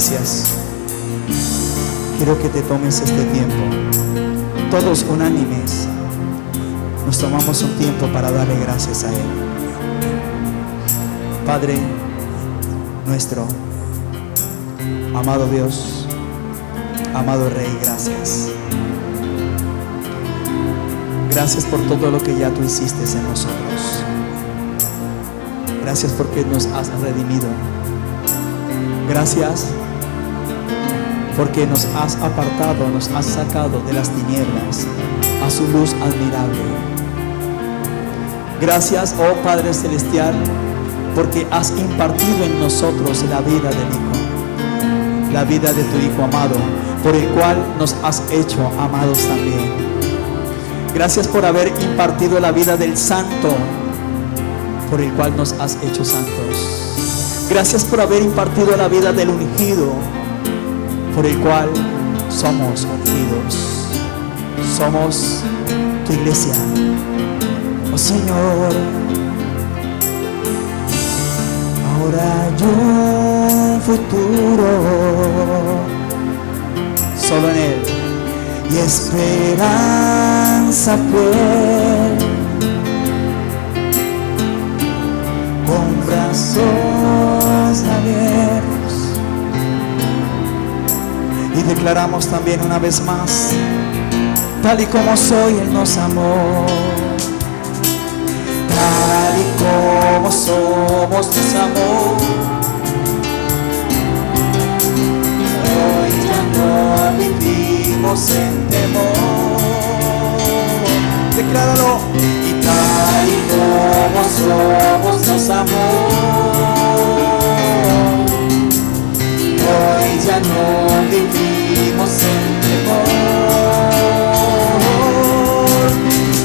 gracias. Quiero que te tomes este tiempo. Todos unánimes nos tomamos un tiempo para darle gracias a Él. Padre nuestro, amado Dios, amado Rey, gracias. Gracias por todo lo que ya tú hiciste en nosotros. Gracias porque nos has redimido. Gracias porque nos has apartado, nos has sacado de las tinieblas a su luz admirable. Gracias, oh Padre Celestial, porque has impartido en nosotros la vida del Hijo, la vida de tu Hijo amado, por el cual nos has hecho amados también. Gracias por haber impartido la vida del Santo, por el cual nos has hecho santos. Gracias por haber impartido la vida del ungido, por el cual somos ungidos. Somos tu iglesia, oh Señor. Ahora yo un futuro solo en Él y esperanza fiel, con brazos abiertos. Y declaramos también una vez más, tal y como soy, Él nos amó. Tal y como somos, nos amó. Hoy ya no vivimos en temor. Decláralo. Y tal y como somos, nos amó. Hoy ya no vivimos en temor.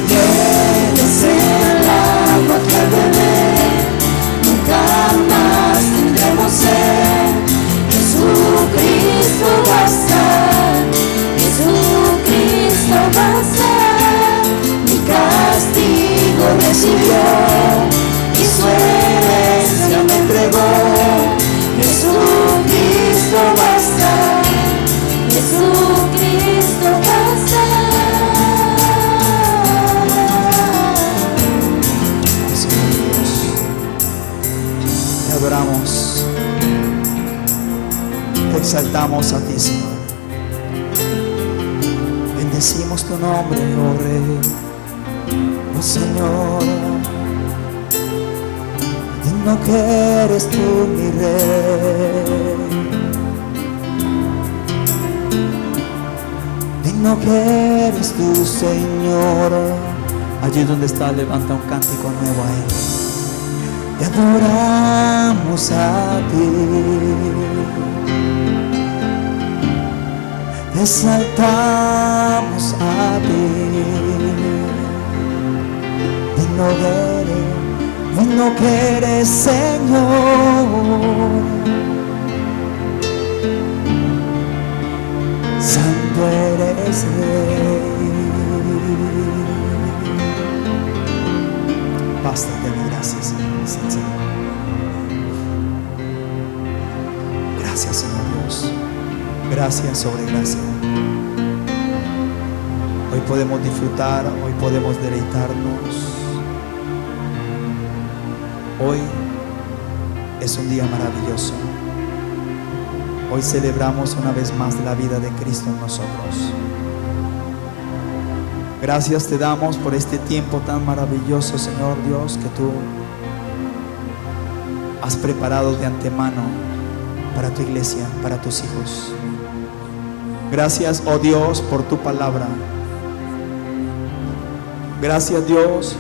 Y Él es el agua que al beber nunca más tendremos sed. Jesucristo basta, Jesucristo basta. Mi castigo recibió y su herencia me entregó. Jesucristo basta, Jesucristo basta. Señor Dios, te adoramos, te exaltamos a ti, Señor. Bendecimos tu nombre, oh Rey, oh Señor. Digno que eres tú, mi Rey. Digno que eres tú, Señor. Allí donde está, levanta un cántico nuevo a Él. Te adoramos a ti. Te exaltamos a ti. Digno que eres, Señor. Santo eres, Rey. Basta de mi gracias, Señor. Gracias, Señor Dios. Gracias sobre gracia. Hoy podemos disfrutar, hoy podemos deleitarnos. Hoy es un día maravilloso. Hoy celebramos una vez más la vida de Cristo en nosotros. Gracias te damos por este tiempo tan maravilloso, Señor Dios, que tú has preparado de antemano para tu iglesia, para tus hijos. Gracias, oh Dios, por tu palabra. Gracias, Dios,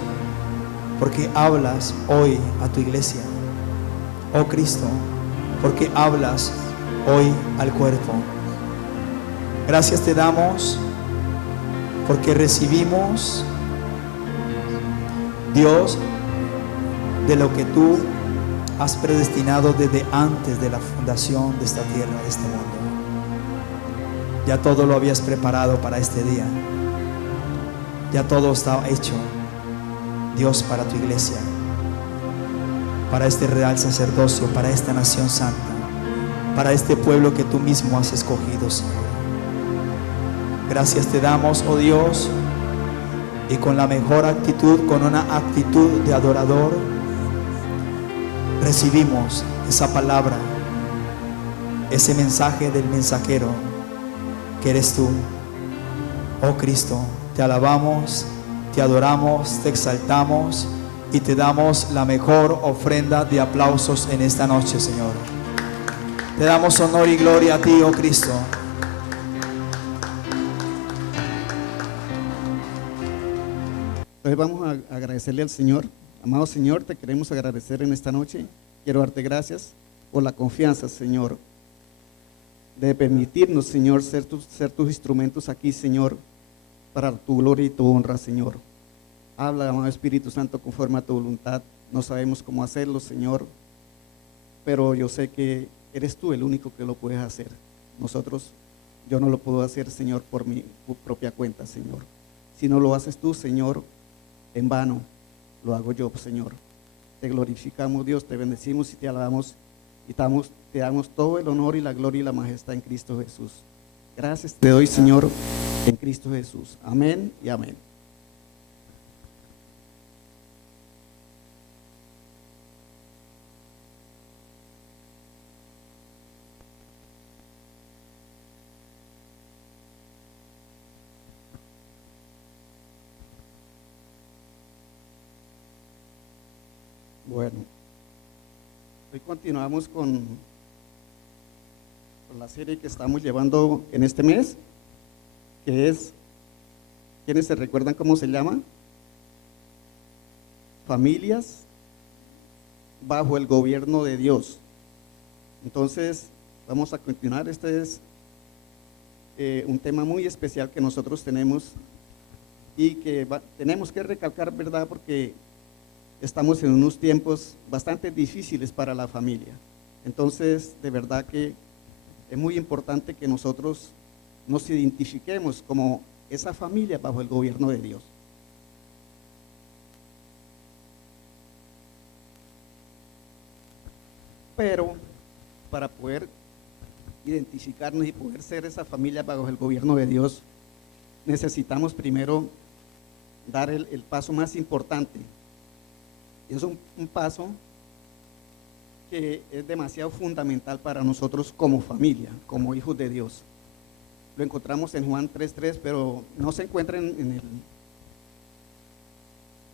porque hablas hoy a tu iglesia. Oh Cristo, porque hablas hoy al cuerpo. Gracias te damos porque recibimos, Dios, de lo que tú has predestinado desde antes de la fundación de esta tierra, de este mundo. Ya todo lo habías preparado para este día. Ya todo estaba hecho, Dios, para tu iglesia, para este real sacerdocio, para esta nación santa. para este pueblo que tú mismo has escogido, Señor. Gracias te damos, oh Dios, y con la mejor actitud, con una actitud de adorador, recibimos esa palabra, ese mensaje del mensajero que eres tú, oh Cristo. Te alabamos, te adoramos, te exaltamos y te damos la mejor ofrenda de aplausos en esta noche, Señor. Te damos honor y gloria a ti, oh Cristo. Entonces vamos a agradecerle al Señor. Amado Señor, te queremos agradecer en esta noche. Quiero darte gracias por la confianza, Señor, de permitirnos, Señor, ser tus instrumentos aquí, Señor, para tu gloria y tu honra, Señor. Habla, amado Espíritu Santo, conforme a tu voluntad. No sabemos cómo hacerlo, Señor, pero yo sé que eres tú el único que lo puedes hacer. Yo no lo puedo hacer, Señor, por mi propia cuenta, Señor. Si no lo haces tú, Señor, en vano lo hago yo, Señor. Te glorificamos, Dios, te bendecimos y te alabamos y te damos todo el honor y la gloria y la majestad en Cristo Jesús. Gracias te doy, Señor, en Cristo Jesús. Amén y amén. Bueno, hoy continuamos con la serie que estamos llevando en este mes, que es, ¿quiénes se recuerdan cómo se llama? Familias bajo el gobierno de Dios. Entonces, vamos a continuar. Este es un tema muy especial que nosotros tenemos y que tenemos que recalcar, ¿verdad? Porque estamos en unos tiempos bastante difíciles para la familia. Entonces, de verdad que es muy importante que nosotros nos identifiquemos como esa familia bajo el gobierno de Dios. Pero para poder identificarnos y poder ser esa familia bajo el gobierno de Dios, necesitamos primero dar el paso más importante. Es un paso que es demasiado fundamental para nosotros como familia, como hijos de Dios. Lo encontramos en Juan 3:3, pero no se encuentra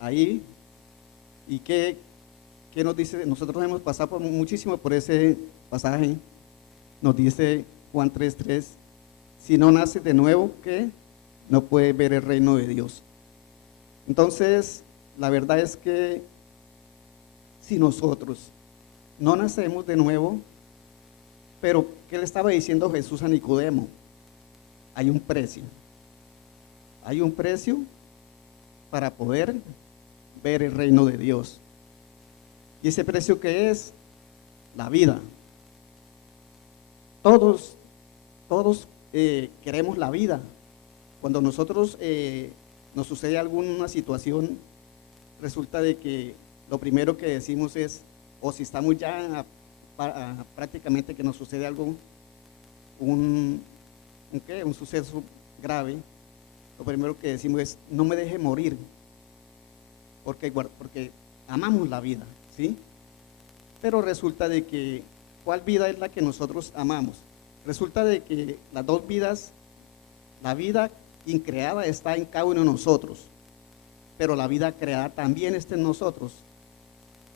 ahí. ¿Y qué nos dice? Nosotros hemos pasado muchísimo por ese pasaje. Nos dice Juan 3:3, si no naces de nuevo, ¿qué? No puedes ver el reino de Dios. Entonces, la verdad es que si nosotros no nacemos de nuevo, pero ¿qué le estaba diciendo Jesús a Nicodemo? Hay un precio para poder ver el reino de Dios. ¿Y ese precio qué es? La vida. Todos queremos la vida. Cuando nosotros nos sucede alguna situación, resulta de que lo primero que decimos es, o si estamos ya prácticamente que nos sucede algo, un suceso grave, lo primero que decimos es, no me deje morir, porque amamos la vida, ¿sí? Pero resulta de que, ¿cuál vida es la que nosotros amamos? Resulta de que las dos vidas, la vida increada está en cada uno de nosotros, pero la vida creada también está en nosotros.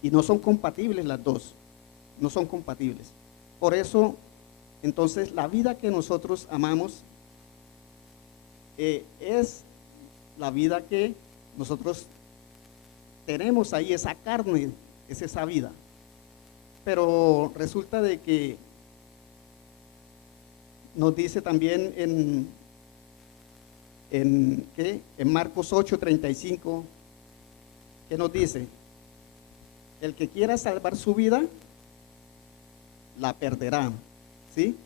Y no son compatibles las dos, no son compatibles. Por eso, entonces, la vida que nosotros amamos es la vida que nosotros tenemos ahí, esa carne, es esa vida. Pero resulta de que nos dice también en Marcos 8:35, ¿qué nos dice? El que quiera salvar su vida, la perderá, ¿sí?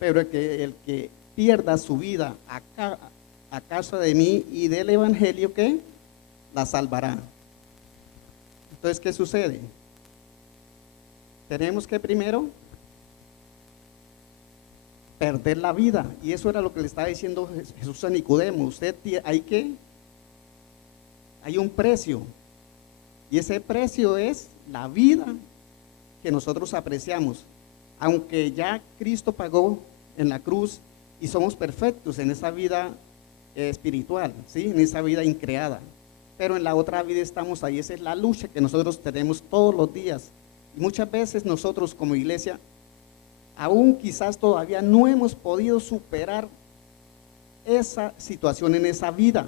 Pero el que pierda su vida a causa de mí y del evangelio, ¿qué? La salvará. Entonces, ¿qué sucede? Tenemos que primero perder la vida. Y eso era lo que le estaba diciendo Jesús a Nicodemo. Hay un precio, y ese precio es la vida que nosotros apreciamos. Aunque ya Cristo pagó en la cruz y somos perfectos en esa vida espiritual, ¿sí? En esa vida increada, pero en la otra vida estamos ahí. Esa es la lucha que nosotros tenemos todos los días, y muchas veces nosotros como iglesia aún quizás todavía no hemos podido superar esa situación en esa vida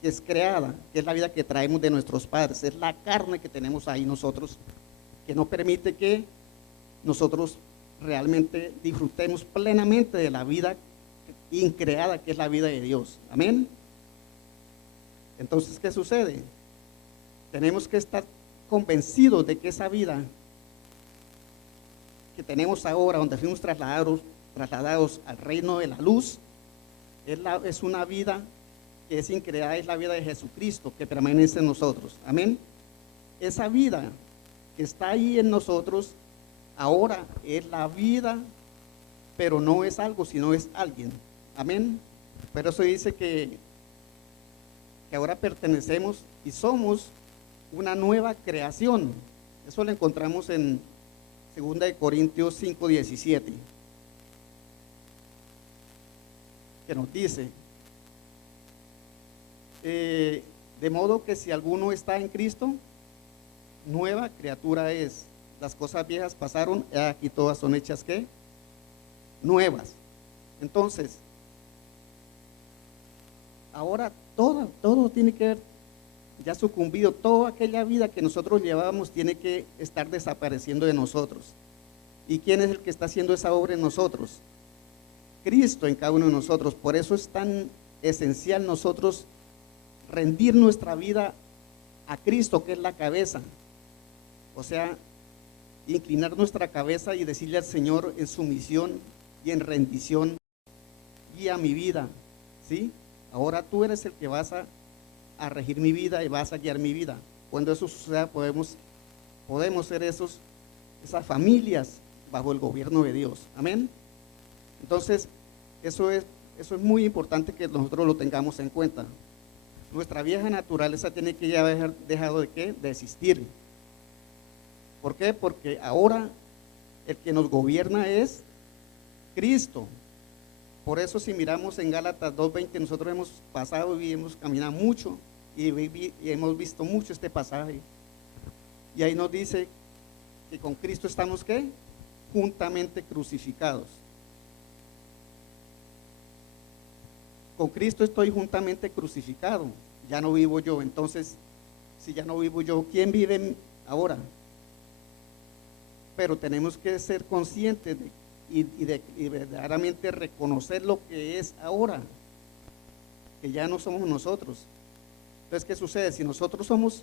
que es creada, que es la vida que traemos de nuestros padres. Es la carne que tenemos ahí nosotros, que no permite que nosotros realmente disfrutemos plenamente de la vida increada, que es la vida de Dios. Amén. Entonces, ¿qué sucede? Tenemos que estar convencidos de que esa vida que tenemos ahora, donde fuimos trasladados al reino de la luz, es una vida que es increada, es la vida de Jesucristo que permanece en nosotros. Amén. Esa vida que está ahí en nosotros ahora es la vida, pero no es algo, sino es alguien. Amén. Pero eso dice que ahora pertenecemos y somos una nueva creación. Eso lo encontramos en 2 Corintios 5:17, que nos dice, de modo que si alguno está en Cristo, nueva criatura es. Las cosas viejas pasaron, aquí todas son hechas, ¿qué? Nuevas. Entonces, ahora todo tiene que ver, ya sucumbido, toda aquella vida que nosotros llevábamos tiene que estar desapareciendo de nosotros. ¿Y quién es el que está haciendo esa obra en nosotros? Cristo en cada uno de nosotros. Por eso es tan esencial nosotros rendir nuestra vida a Cristo, que es la cabeza. O sea, inclinar nuestra cabeza y decirle al Señor en sumisión y en rendición: guía mi vida, ¿sí? Ahora tú eres el que vas a regir mi vida y vas a guiar mi vida. Cuando eso suceda, podemos ser esas familias bajo el gobierno de Dios. Amén. Entonces, eso es muy importante que nosotros lo tengamos en cuenta. Nuestra vieja naturaleza tiene que ya haber dejado de ¿qué? De existir. ¿Por qué? Porque ahora el que nos gobierna es Cristo. Por eso, si miramos en Gálatas 2:20, nosotros hemos pasado y hemos caminado mucho y hemos visto mucho este pasaje. Y ahí nos dice que con Cristo estamos ¿qué? Juntamente crucificados. Con Cristo estoy juntamente crucificado. Ya no vivo yo. Entonces, si ya no vivo yo, ¿quién vive ahora? Pero tenemos que ser conscientes y verdaderamente reconocer lo que es ahora, que ya no somos nosotros. Entonces, ¿qué sucede? Si nosotros somos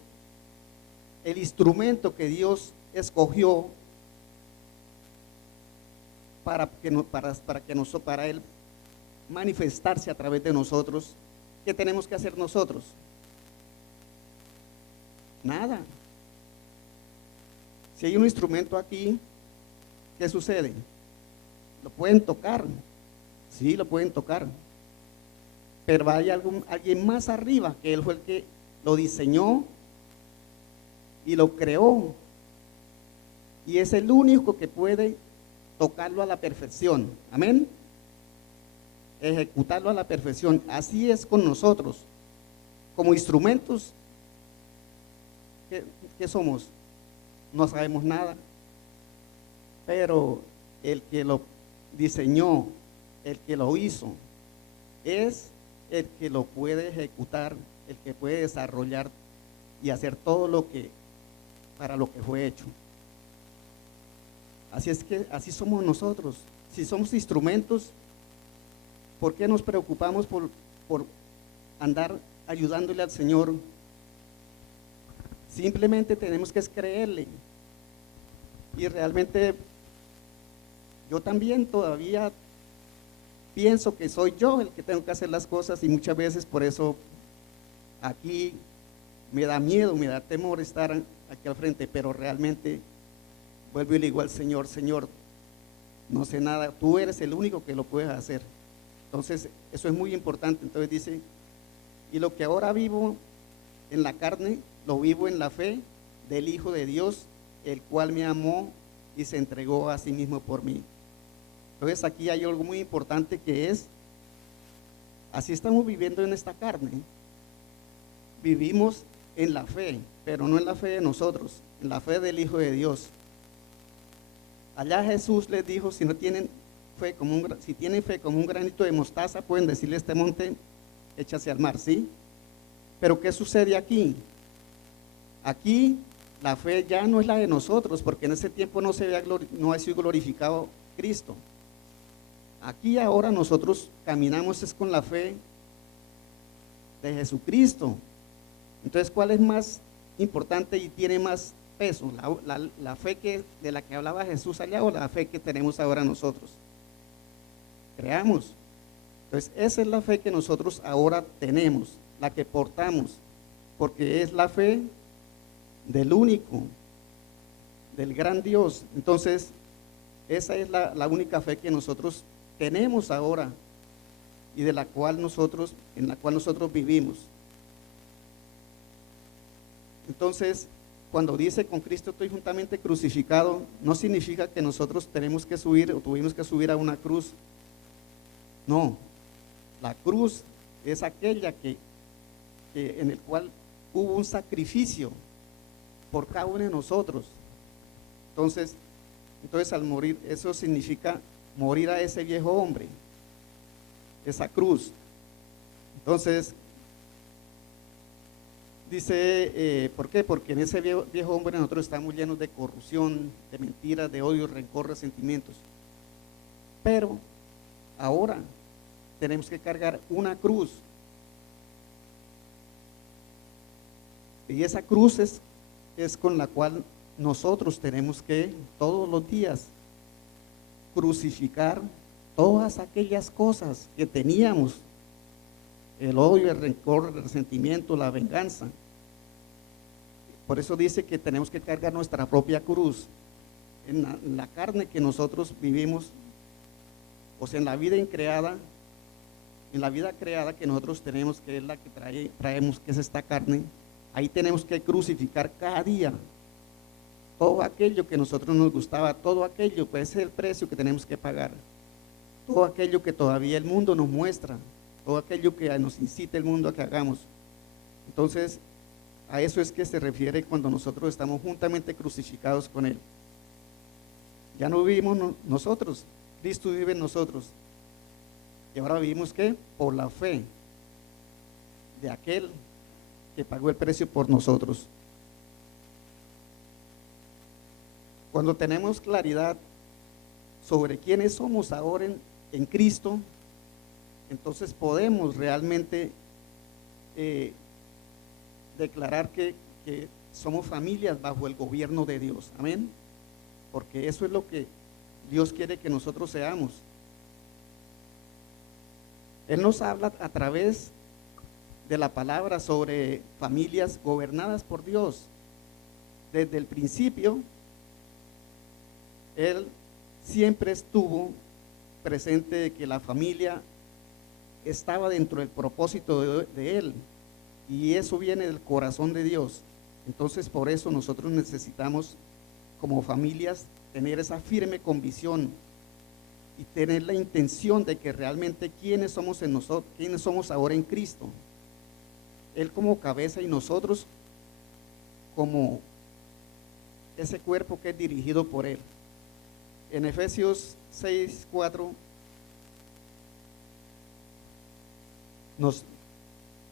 el instrumento que Dios escogió para Él manifestarse a través de nosotros, ¿qué tenemos que hacer nosotros? Nada. Si hay un instrumento aquí, ¿qué sucede? Lo pueden tocar, sí, lo pueden tocar, pero hay alguien más arriba, que Él fue el que lo diseñó y lo creó, y es el único que puede tocarlo a la perfección. Amén. Ejecutarlo a la perfección. Así es con nosotros, como instrumentos. ¿Qué somos? No sabemos nada, pero el que lo diseñó, el que lo hizo, es el que lo puede ejecutar, el que puede desarrollar y hacer todo para lo que fue hecho. Así es que así somos nosotros. Si somos instrumentos, ¿por qué nos preocupamos por andar ayudándole al Señor? Simplemente tenemos que creerle. Y realmente yo también todavía pienso que soy yo el que tengo que hacer las cosas, y muchas veces por eso aquí me da miedo, me da temor estar aquí al frente, pero realmente vuelvo y le digo al Señor: Señor, no sé nada, tú eres el único que lo puedes hacer. Entonces, eso es muy importante. Entonces dice, y lo que ahora vivo en la carne, lo vivo en la fe del Hijo de Dios, el cual me amó y se entregó a sí mismo por mí. Entonces aquí hay algo muy importante que es, así estamos viviendo en esta carne. Vivimos en la fe, pero no en la fe de nosotros, en la fe del Hijo de Dios. Allá Jesús les dijo, si tienen fe como un granito de mostaza, pueden decirle a este monte, échase al mar, ¿sí? Pero ¿qué sucede aquí? Aquí la fe ya no es la de nosotros, porque en ese tiempo no ha sido glorificado Cristo. Aquí ahora nosotros caminamos es con la fe de Jesucristo. Entonces, ¿cuál es más importante y tiene más peso? ¿La fe de la que hablaba Jesús allá o la fe que tenemos ahora nosotros? Creamos. Entonces, esa es la fe que nosotros ahora tenemos, la que portamos, porque es la fe del único, del gran Dios. Entonces, esa es la única fe que nosotros tenemos ahora y en la cual nosotros vivimos. Entonces, cuando dice con Cristo estoy juntamente crucificado, no significa que nosotros tenemos que subir o tuvimos que subir a una cruz. No, la cruz es aquella que en el cual hubo un sacrificio por cada uno de nosotros. Entonces al morir, eso significa morir a ese viejo hombre, esa cruz. Entonces dice, ¿por qué? Porque en ese viejo hombre nosotros estamos llenos de corrupción, de mentiras, de odio, rencor, resentimientos. Pero ahora tenemos que cargar una cruz. Y esa cruz es con la cual nosotros tenemos que todos los días crucificar todas aquellas cosas que teníamos, el odio, el rencor, el resentimiento, la venganza. Por eso dice que tenemos que cargar nuestra propia cruz en la carne que nosotros vivimos, o sea, en la vida creada que nosotros tenemos, que es la que traemos, que es esta carne. Ahí tenemos que crucificar cada día todo aquello que a nosotros nos gustaba, todo aquello, pues ese es el precio que tenemos que pagar. Todo aquello que todavía el mundo nos muestra, todo aquello que nos incita el mundo a que hagamos. Entonces, a eso es que se refiere cuando nosotros estamos juntamente crucificados con Él. Ya no vivimos nosotros, Cristo vive en nosotros. Y ahora vivimos, ¿qué? Por la fe de aquel que pagó el precio por nosotros. Cuando tenemos claridad sobre quiénes somos ahora en Cristo, entonces podemos realmente declarar que somos familias bajo el gobierno de Dios. Amén. Porque eso es lo que Dios quiere que nosotros seamos. Él nos habla a través de la palabra sobre familias gobernadas por Dios. Desde el principio, Él siempre estuvo presente de que la familia estaba dentro del propósito de Él, y eso viene del corazón de Dios. Entonces, por eso nosotros necesitamos, como familias, tener esa firme convicción y tener la intención de que realmente quiénes somos en nosotros, quiénes somos ahora en Cristo. Él como cabeza y nosotros como ese cuerpo que es dirigido por Él. En Efesios 6:4 nos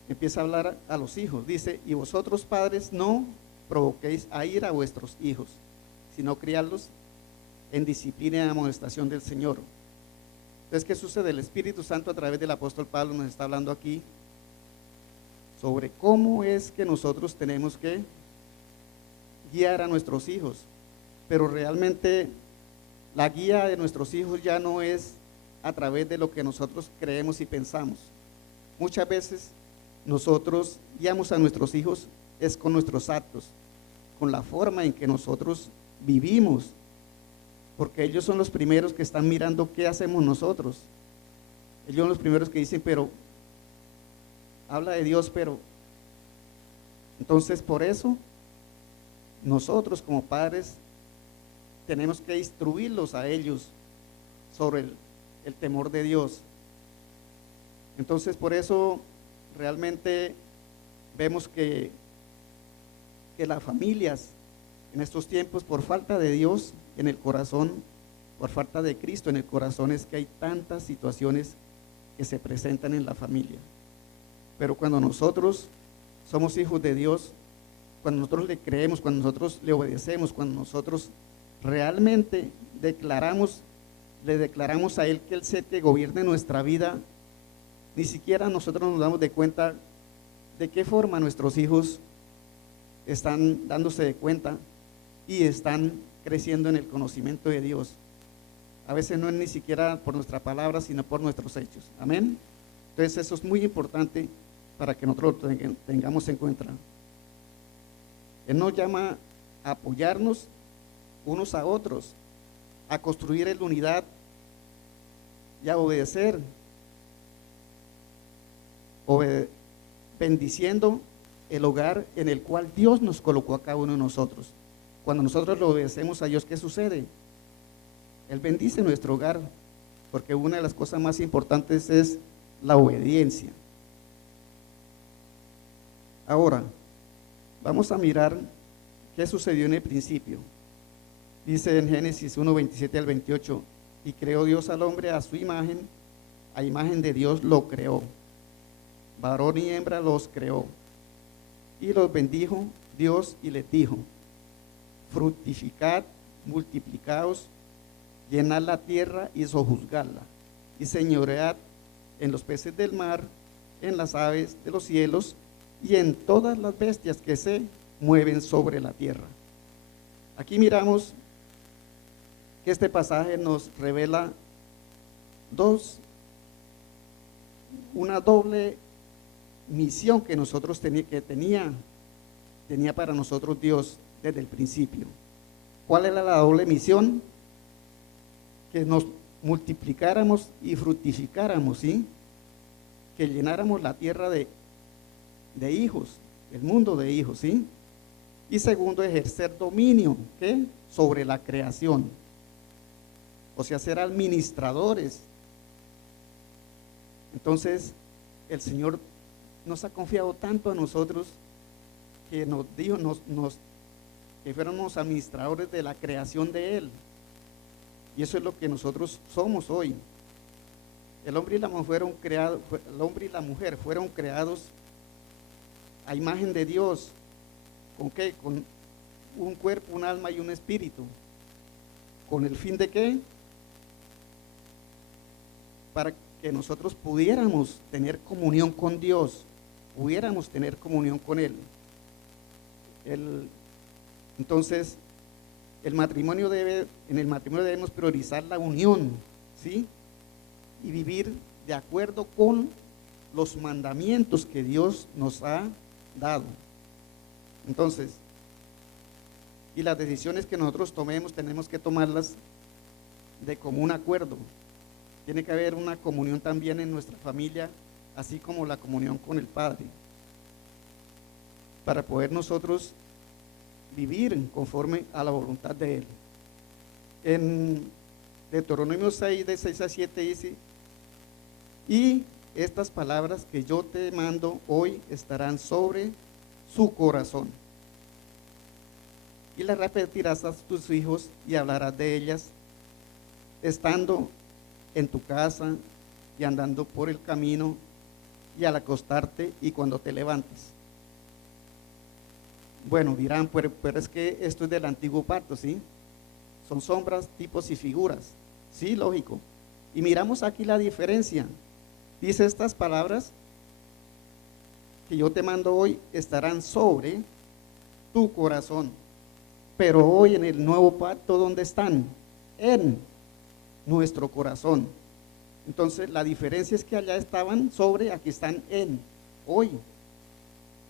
empieza a hablar a los hijos. Dice, y vosotros padres no provoquéis a ira a vuestros hijos, sino criarlos en disciplina y amonestación del Señor. Entonces, ¿qué sucede? El Espíritu Santo a través del apóstol Pablo nos está hablando aquí sobre cómo es que nosotros tenemos que guiar a nuestros hijos. Pero realmente la guía de nuestros hijos ya no es a través de lo que nosotros creemos y pensamos. Muchas veces nosotros guiamos a nuestros hijos es con nuestros actos, con la forma en que nosotros vivimos. porque ellos son los primeros que están mirando qué hacemos nosotros. Ellos son los primeros que dicen, pero habla de Dios, pero entonces por eso nosotros como padres tenemos que instruirlos a ellos sobre el temor de Dios. Entonces por eso realmente vemos que las familias en estos tiempos, por falta de Dios en el corazón, por falta de Cristo en el corazón, es que hay tantas situaciones que se presentan en la familia. Pero cuando nosotros somos hijos de Dios, cuando nosotros le creemos, cuando nosotros le obedecemos, cuando nosotros realmente le declaramos a Él que Él sea el que gobierne nuestra vida, ni siquiera nosotros nos damos de cuenta de qué forma nuestros hijos están dándose de cuenta y están creciendo en el conocimiento de Dios. A veces no es ni siquiera por nuestra palabra, sino por nuestros hechos. Amén. Entonces eso es muy importante para que nosotros lo tengamos en cuenta. Él nos llama a apoyarnos unos a otros, a construir en unidad y a obedecer, bendiciendo el hogar en el cual Dios nos colocó a cada uno de nosotros. Cuando nosotros le obedecemos a Dios, ¿qué sucede? Él bendice nuestro hogar, porque una de las cosas más importantes es la obediencia. Ahora, vamos a mirar qué sucedió en el principio. Dice en Génesis 1, 27 al 28, y creó Dios al hombre a su imagen, a imagen de Dios lo creó, varón y hembra los creó, y los bendijo Dios y les dijo, fructificad, multiplicaos, llenad la tierra y sojuzgadla, y señoread en los peces del mar, en las aves de los cielos, y en todas las bestias que se mueven sobre la tierra. Aquí miramos que este pasaje nos revela una doble misión que nosotros tenía para nosotros Dios desde el principio. ¿Cuál era la doble misión? Que nos multiplicáramos y fructificáramos, ¿sí? Que llenáramos la tierra de hijos, el mundo de hijos, ¿sí? Y segundo, ejercer dominio, ¿qué? Sobre la creación, o sea, ser administradores. Entonces, el Señor nos ha confiado tanto a nosotros que nos dijo, que fuéramos administradores de la creación de Él. Y eso es lo que nosotros somos hoy. El hombre y la mujer fueron creados a imagen de Dios. ¿Con qué? Con un cuerpo, un alma y un espíritu. ¿Con el fin de qué? Para que nosotros pudiéramos tener comunión con Dios, pudiéramos tener comunión con Él. Entonces, en el matrimonio debemos priorizar la unión, ¿sí? Y vivir de acuerdo con los mandamientos que Dios nos ha dado. Entonces, y las decisiones que nosotros tomemos, tenemos que tomarlas de común acuerdo. Tiene que haber una comunión también en nuestra familia, así como la comunión con el Padre, para poder nosotros vivir conforme a la voluntad de Él. En Deuteronomio 6, de 6 a 7 dice, y estas palabras que yo te mando hoy estarán sobre su corazón, y las repetirás a tus hijos y hablarás de ellas, estando en tu casa y andando por el camino y al acostarte y cuando te levantes. Bueno, dirán, pero es que esto es del antiguo pacto, ¿sí? Son sombras, tipos y figuras, sí, lógico. Y miramos aquí la diferencia. Dice, estas palabras que yo te mando hoy estarán sobre tu corazón. Pero hoy en el nuevo pacto, ¿dónde están? En nuestro corazón. Entonces la diferencia es que allá estaban sobre, aquí están en. Hoy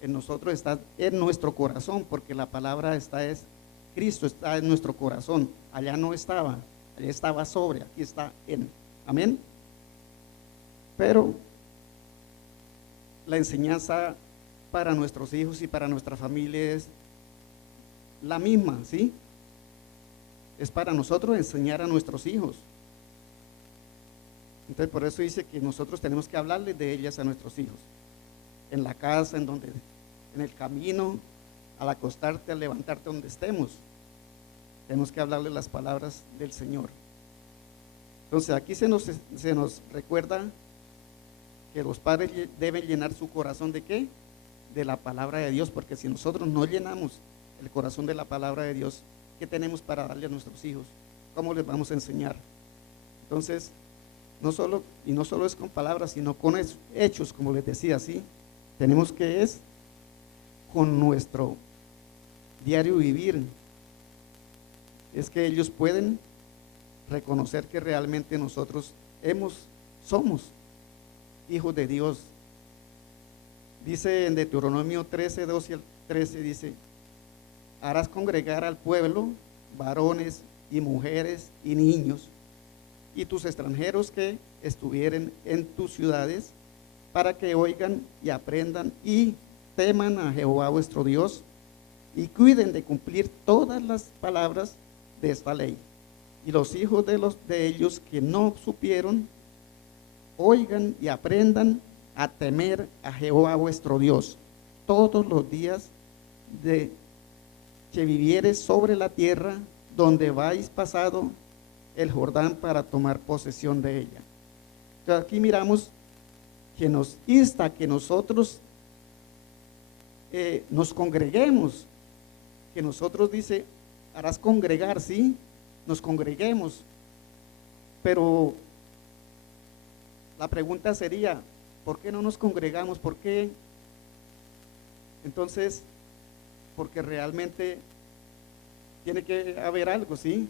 en nosotros está en nuestro corazón, porque la palabra Cristo está en nuestro corazón. Allá no estaba. allá estaba sobre, aquí está en. Amén. Pero la enseñanza para nuestros hijos y para nuestra familia es la misma, ¿sí? Es para nosotros enseñar a nuestros hijos. Entonces por eso dice que nosotros tenemos que hablarles de ellas a nuestros hijos. En la casa, en el camino, al acostarte, al levantarte, donde estemos. Tenemos que hablarles las palabras del Señor. Entonces aquí se nos recuerda que los padres deben llenar su corazón ¿de qué? De la palabra de Dios, porque si nosotros no llenamos el corazón de la palabra de Dios, ¿qué tenemos para darle a nuestros hijos? ¿Cómo les vamos a enseñar? Entonces, no solo es con palabras, sino con hechos, como les decía, ¿sí? Tenemos que es con nuestro diario vivir, es que ellos pueden reconocer que realmente nosotros somos hijos de Dios. Dice en Deuteronomio 13, 12 al 13, dice: harás congregar al pueblo, varones y mujeres y niños, y tus extranjeros que estuvieren en tus ciudades, para que oigan y aprendan y teman a Jehová vuestro Dios, y cuiden de cumplir todas las palabras de esta ley. Y los hijos de ellos que no supieron, oigan y aprendan a temer a Jehová vuestro Dios todos los días de que vivieres sobre la tierra donde vais pasado el Jordán para tomar posesión de ella. Entonces aquí miramos que nos insta que nosotros nos congreguemos, que nosotros dice, harás congregar, ¿sí? Nos congreguemos, pero la pregunta sería, ¿por qué no nos congregamos? ¿Por qué? Entonces, porque realmente tiene que haber algo, ¿sí?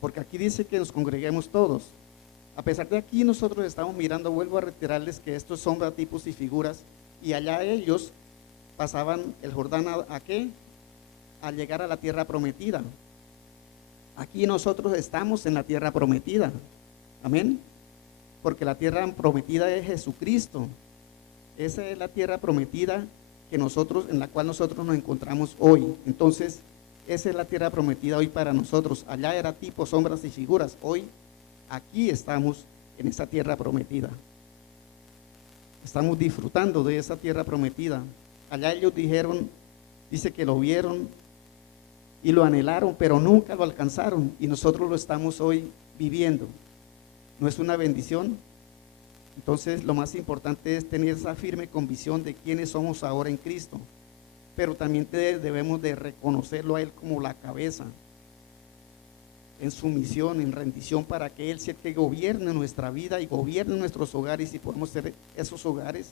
Porque aquí dice que nos congreguemos todos. A pesar de aquí nosotros estamos mirando, vuelvo a reiterarles que estos son tipos y figuras, y allá ellos pasaban el Jordán ¿a qué? Al llegar a la tierra prometida. Aquí nosotros estamos en la tierra prometida. Amén. Porque la tierra prometida es Jesucristo. Esa es la tierra prometida en la cual nosotros nos encontramos hoy. Entonces, esa es la tierra prometida hoy para nosotros. Allá era tipo, sombras y figuras. Hoy, aquí estamos en esa tierra prometida. Estamos disfrutando de esa tierra prometida. Allá ellos dice que lo vieron y lo anhelaron, pero nunca lo alcanzaron. Y nosotros lo estamos hoy viviendo. ¿No es una bendición? Entonces lo más importante es tener esa firme convicción de quiénes somos ahora en Cristo, pero también debemos de reconocerlo a Él como la cabeza, en sumisión, en rendición, para que Él sea el que gobierne nuestra vida y gobierne nuestros hogares, y podamos ser esos hogares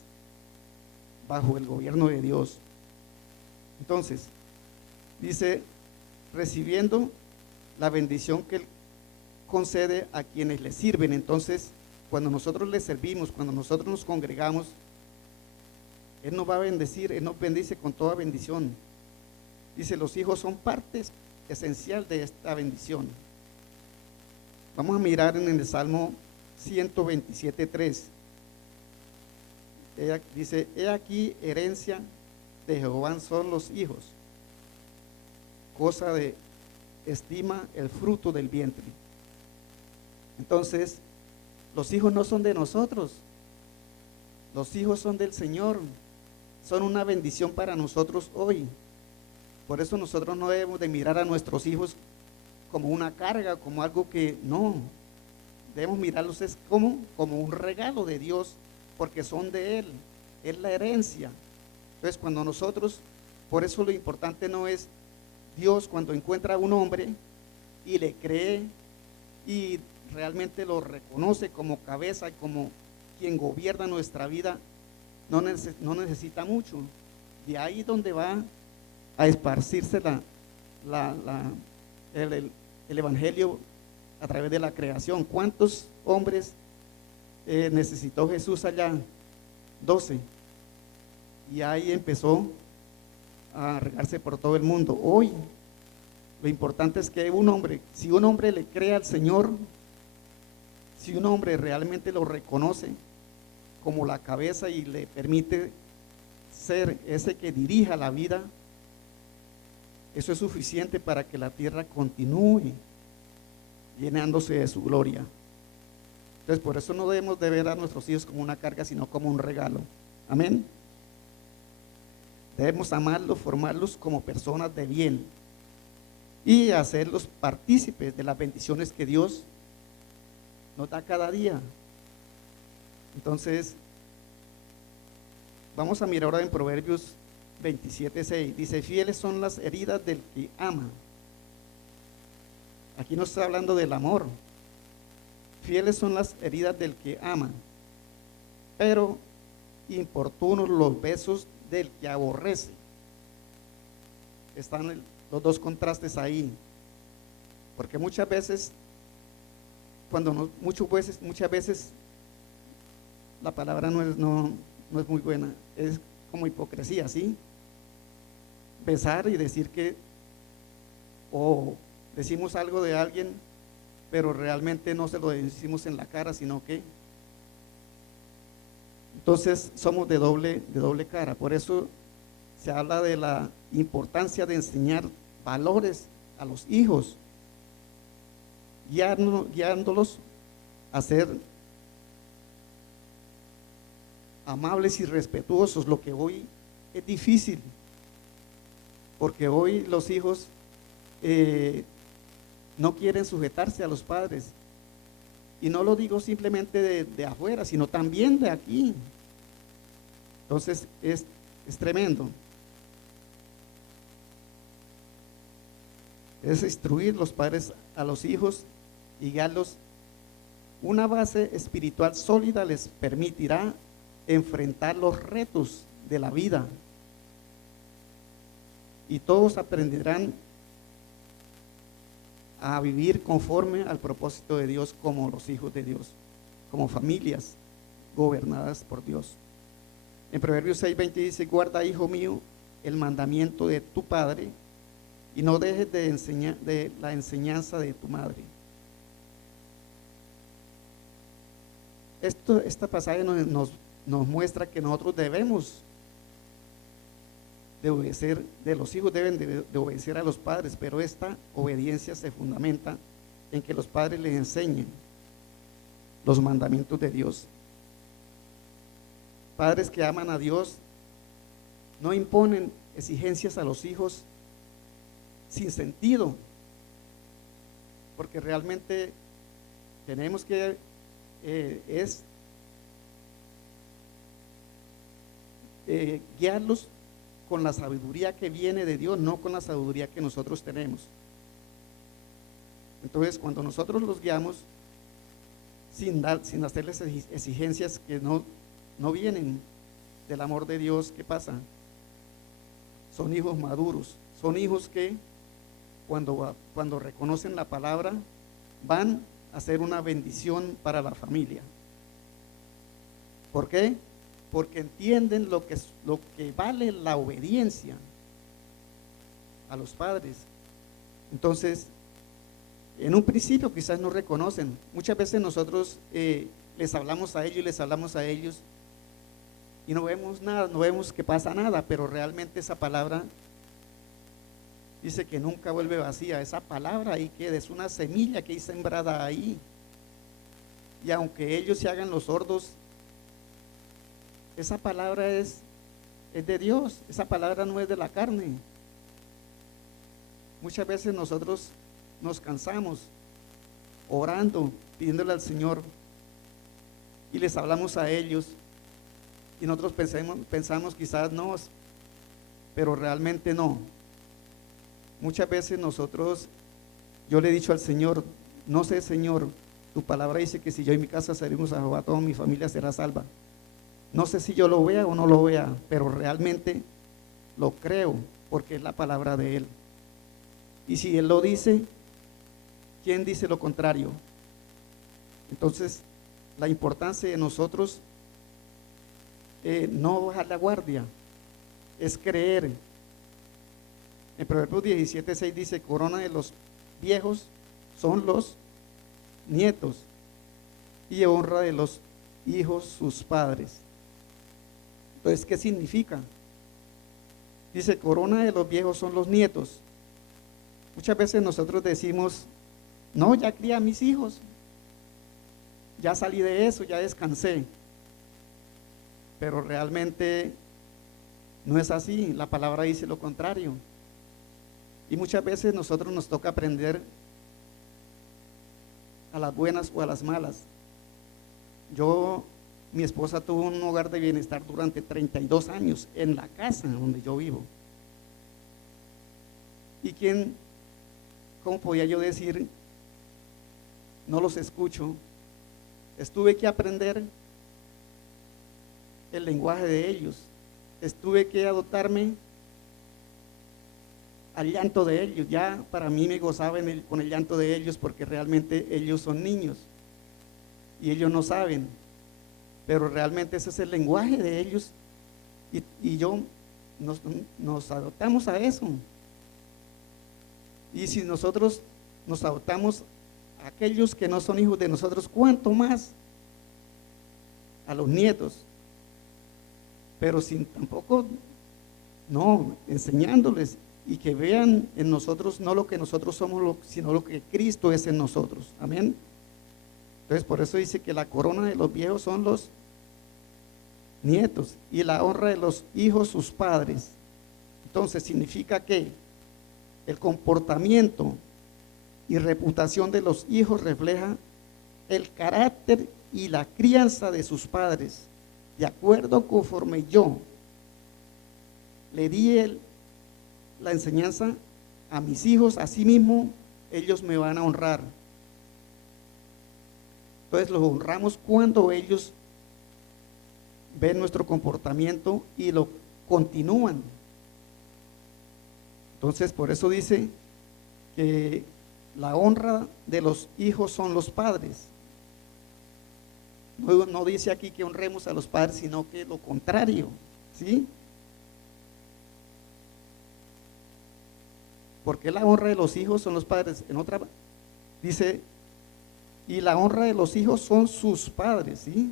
bajo el gobierno de Dios. Entonces, dice, recibiendo la bendición que Él concede a quienes le sirven. Entonces, cuando nosotros le servimos, cuando nosotros nos congregamos, Él nos va a bendecir, Él nos bendice con toda bendición. Dice, los hijos son parte esencial de esta bendición. Vamos a mirar en el Salmo 127:3. Dice, he aquí herencia de Jehová son los hijos, cosa de estima el fruto del vientre. Entonces, los hijos no son de nosotros, los hijos son del Señor, son una bendición para nosotros hoy. Por eso nosotros no debemos de mirar a nuestros hijos como una carga, como algo que no, debemos mirarlos es como un regalo de Dios, porque son de Él, es la herencia. Entonces cuando nosotros, por eso lo importante no es Dios cuando encuentra a un hombre y le cree y realmente lo reconoce como cabeza, como quien gobierna nuestra vida, no necesita mucho. De ahí donde va a esparcirse el evangelio a través de la creación. ¿Cuántos hombres necesitó Jesús allá? 12. Y ahí empezó a regarse por todo el mundo. Hoy Lo importante es que si un hombre le cree al Señor, si un hombre realmente lo reconoce como la cabeza y le permite ser ese que dirija la vida, eso es suficiente para que la tierra continúe llenándose de su gloria. Entonces, por eso no debemos de ver a nuestros hijos como una carga, sino como un regalo. Amén. Debemos amarlos, formarlos como personas de bien y hacerlos partícipes de las bendiciones que Dios nos da cada día. Entonces, vamos a mirar ahora en Proverbios 27:6. Dice: fieles son las heridas del que ama. Aquí no está hablando del amor. Fieles son las heridas del que ama, pero importunos los besos del que aborrece. Están los dos contrastes ahí, porque muchas veces la palabra no es muy buena, es como hipocresía, ¿sí? Besar y decir que, o decimos algo de alguien, pero realmente no se lo decimos en la cara, sino que entonces somos de doble cara. Por eso se habla de la importancia de enseñar valores a los hijos, guiándolos a ser amables y respetuosos, lo que hoy es difícil, porque hoy los hijos no quieren sujetarse a los padres, y no lo digo simplemente de afuera, sino también de aquí. Entonces es tremendo. Es instruir los padres a los hijos y guiarlos. Una base espiritual sólida les permitirá enfrentar los retos de la vida, y todos aprenderán a vivir conforme al propósito de Dios, como los hijos de Dios, como familias gobernadas por Dios. En Proverbios 6:20 dice: guarda, hijo mío, el mandamiento de tu padre, y no dejes de la enseñanza de tu madre. Esta pasaje nos muestra que nosotros debemos de obedecer, los hijos deben de obedecer a los padres, pero esta obediencia se fundamenta en que los padres les enseñen los mandamientos de Dios. Padres que aman a Dios no imponen exigencias a los hijos sin sentido, porque realmente tenemos que guiarlos con la sabiduría que viene de Dios, no con la sabiduría que nosotros tenemos. Entonces, cuando nosotros los guiamos sin hacerles exigencias que no vienen del amor de Dios, ¿qué pasa? Son hijos maduros, son hijos que cuando reconocen la palabra van a ser una bendición para la familia. ¿Por qué? Porque entienden lo que vale la obediencia a los padres. Entonces, en un principio quizás no reconocen. Muchas veces nosotros les hablamos a ellos y no vemos nada, no vemos que pasa nada, pero realmente esa palabra dice que nunca vuelve vacía. Esa palabra ahí queda, es una semilla que hay sembrada ahí, y aunque ellos se hagan los sordos, esa palabra es de Dios, esa palabra no es de la carne. Muchas veces nosotros nos cansamos orando, pidiéndole al Señor, y les hablamos a ellos, y nosotros pensamos quizás no, pero realmente no. Muchas veces yo le he dicho al Señor: no sé, Señor, tu palabra dice que si yo y mi casa seremos a Jehová, toda mi familia será salva. No sé si yo lo vea o no lo vea, pero realmente lo creo, porque es la palabra de Él. Y si Él lo dice, ¿quién dice lo contrario? Entonces, la importancia de nosotros no bajar la guardia, es creer En Proverbios 17:6 dice, corona de los viejos son los nietos y honra de los hijos sus padres. Entonces, ¿qué significa? Dice, corona de los viejos son los nietos. Muchas veces nosotros decimos, no, ya crié a mis hijos, ya salí de eso, ya descansé. Pero realmente no es así, la palabra dice lo contrario. Y muchas veces nosotros nos toca aprender a las buenas o a las malas. Mi esposa tuvo un hogar de bienestar durante 32 años en la casa donde yo vivo. ¿Y cómo podía yo decir, no los escucho? Tuve que aprender el lenguaje de ellos, tuve que adoptarme al llanto de ellos. Ya para mí me gozaba con el llanto de ellos, porque realmente ellos son niños y ellos no saben, pero realmente ese es el lenguaje de ellos, y nos adoptamos a eso. Y si nosotros nos adoptamos a aquellos que no son hijos de nosotros, ¿cuánto más a los nietos? Pero sin tampoco, no, enseñándoles y que vean en nosotros no lo que nosotros somos, sino lo que Cristo es en nosotros. Amén. Entonces, por eso dice que la corona de los viejos son los nietos y la honra de los hijos sus padres. Entonces, significa que el comportamiento y reputación de los hijos refleja el carácter y la crianza de sus padres, de acuerdo conforme yo le di la enseñanza a mis hijos, así mismo ellos me van a honrar. Entonces los honramos cuando ellos ven nuestro comportamiento y lo continúan. Entonces, por eso dice que la honra de los hijos son los padres. No dice aquí que honremos a los padres, sino que lo contrario, ¿sí? Porque la honra de los hijos son los padres. En otra dice, y la honra de los hijos son sus padres, ¿sí?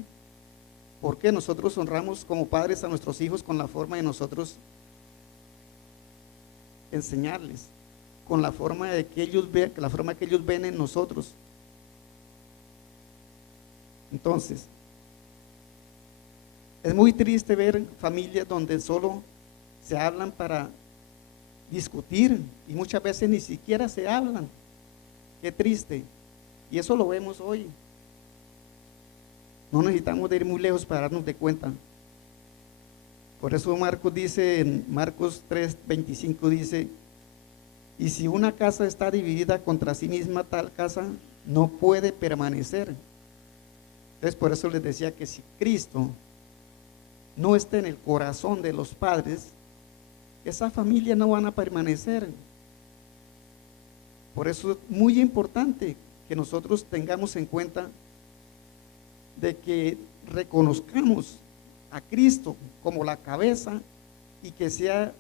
Porque nosotros honramos como padres a nuestros hijos con la forma de nosotros enseñarles, con la forma de que ellos ven, la forma que ellos ven en nosotros. Entonces, es muy triste ver familias donde solo se hablan para discutir y muchas veces ni siquiera se hablan. Qué triste. Y eso lo vemos hoy. No necesitamos de ir muy lejos para darnos de cuenta. Por eso Marcos dice, en Marcos 3:25 dice, y si una casa está dividida contra sí misma, tal casa no puede permanecer. Entonces, por eso les decía que si Cristo no está en el corazón de los padres, esa familia no van a permanecer. Por eso es muy importante que nosotros tengamos en cuenta de que reconozcamos a Cristo como la cabeza y que sea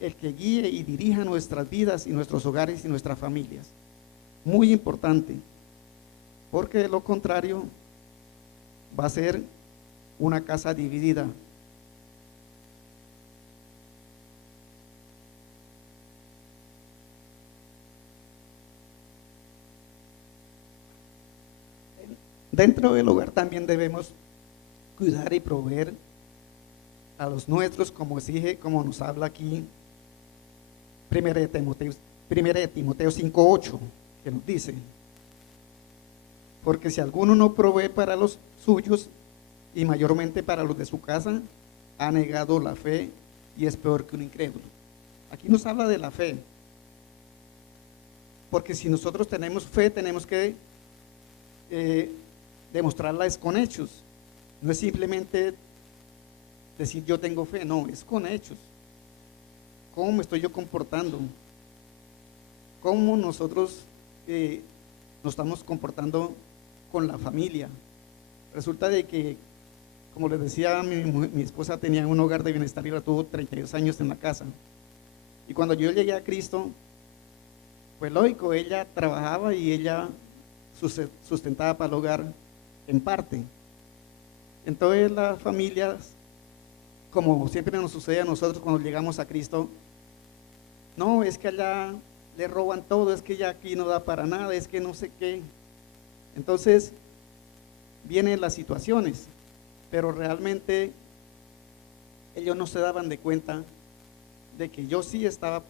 el que guíe y dirija nuestras vidas y nuestros hogares y nuestras familias. Muy importante, porque de lo contrario va a ser una casa dividida. Dentro del hogar también debemos cuidar y proveer a los nuestros, como exige, como nos habla aquí 1 de Timoteo 5:8, que nos dice, porque si alguno no provee para los suyos y mayormente para los de su casa, ha negado la fe y es peor que un incrédulo. Aquí nos habla de la fe, porque si nosotros tenemos fe, tenemos que demostrarla es con hechos. No es simplemente decir yo tengo fe, no, es con hechos. ¿Cómo me estoy yo comportando? ¿Cómo nosotros nos estamos comportando con la familia? Resulta de que, como les decía, mi esposa tenía un hogar de bienestar y la tuvo 32 años en la casa. Y cuando yo llegué a Cristo, pues lógico, ella trabajaba y ella sustentaba para el hogar en parte. Entonces las familias, como siempre nos sucede a nosotros cuando llegamos a Cristo, no, es que allá le roban todo, es que ya aquí no da para nada, es que no sé qué. Entonces vienen las situaciones, pero realmente ellos no se daban de cuenta de que yo sí estaba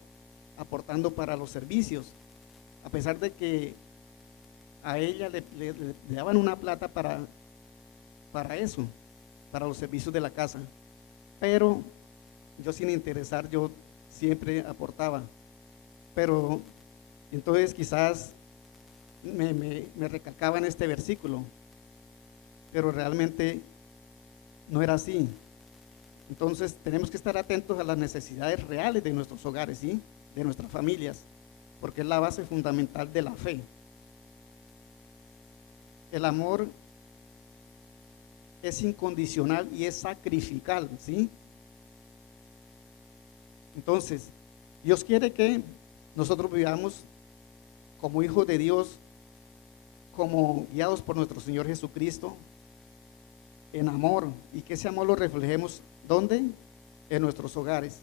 aportando para los servicios, a pesar de que a ella le daban una plata para eso, para los servicios de la casa, pero yo sin interesar, yo siempre aportaba. Pero entonces quizás me recalcaba en este versículo, pero realmente no era así. Entonces tenemos que estar atentos a las necesidades reales de nuestros hogares, ¿sí? De nuestras familias, porque es la base fundamental de la fe. El amor es incondicional y es sacrificial, ¿sí? Entonces, Dios quiere que nosotros vivamos como hijos de Dios, como guiados por nuestro Señor Jesucristo, en amor, y que ese amor lo reflejemos, ¿dónde? En nuestros hogares.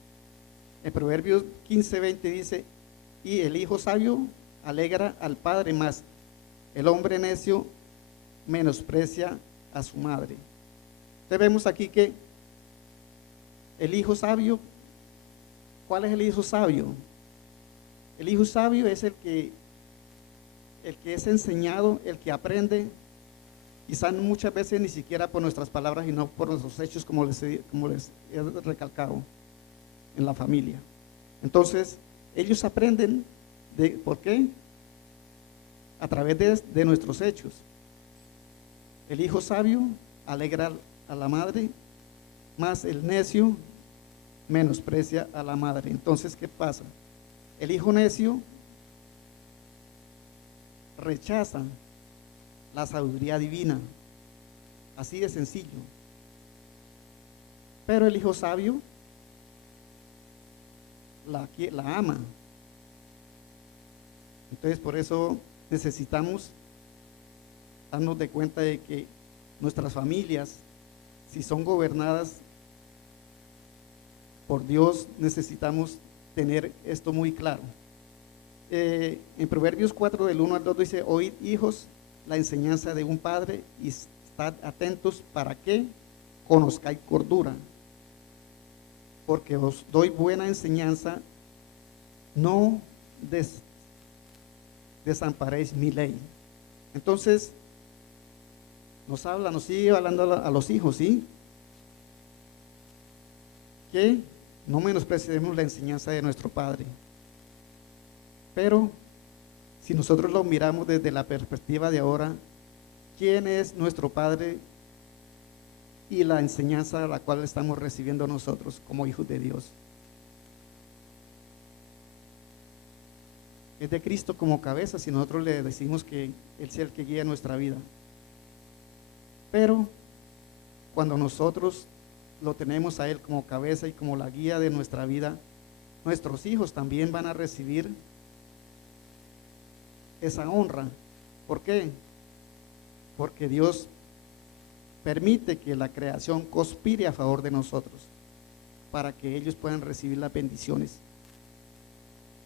En Proverbios 15:20 dice, y el hijo sabio alegra al padre, más el hombre necio menosprecia a su madre. Entonces vemos aquí que el hijo sabio, ¿cuál es el hijo sabio? El hijo sabio es el que es enseñado, el que aprende, quizás muchas veces ni siquiera por nuestras palabras y no por nuestros hechos, como les he recalcado en la familia. Entonces, ellos aprenden, ¿por qué? A través de nuestros hechos. El hijo sabio alegra a la madre, más el necio menosprecia a la madre. Entonces, ¿qué pasa? El hijo necio rechaza la sabiduría divina, así de sencillo. Pero el hijo sabio la ama. Entonces, por eso necesitamos darnos de cuenta de que nuestras familias, si son gobernadas por Dios, necesitamos tener esto muy claro. En Proverbios 4, del 1 al 2 dice, oíd hijos la enseñanza de un padre y estad atentos para que conozcáis cordura, porque os doy buena enseñanza, no desamparéis mi ley. Entonces nos sigue hablando a los hijos, ¿sí? Que no menospreciemos la enseñanza de nuestro Padre. Pero si nosotros lo miramos desde la perspectiva de ahora, ¿quién es nuestro Padre y la enseñanza a la cual estamos recibiendo nosotros como hijos de Dios? Es de Cristo como cabeza, si nosotros le decimos que Él sea el que guía nuestra vida. Pero cuando nosotros lo tenemos a Él como cabeza y como la guía de nuestra vida, nuestros hijos también van a recibir esa honra. ¿Por qué? Porque Dios permite que la creación conspire a favor de nosotros para que ellos puedan recibir las bendiciones.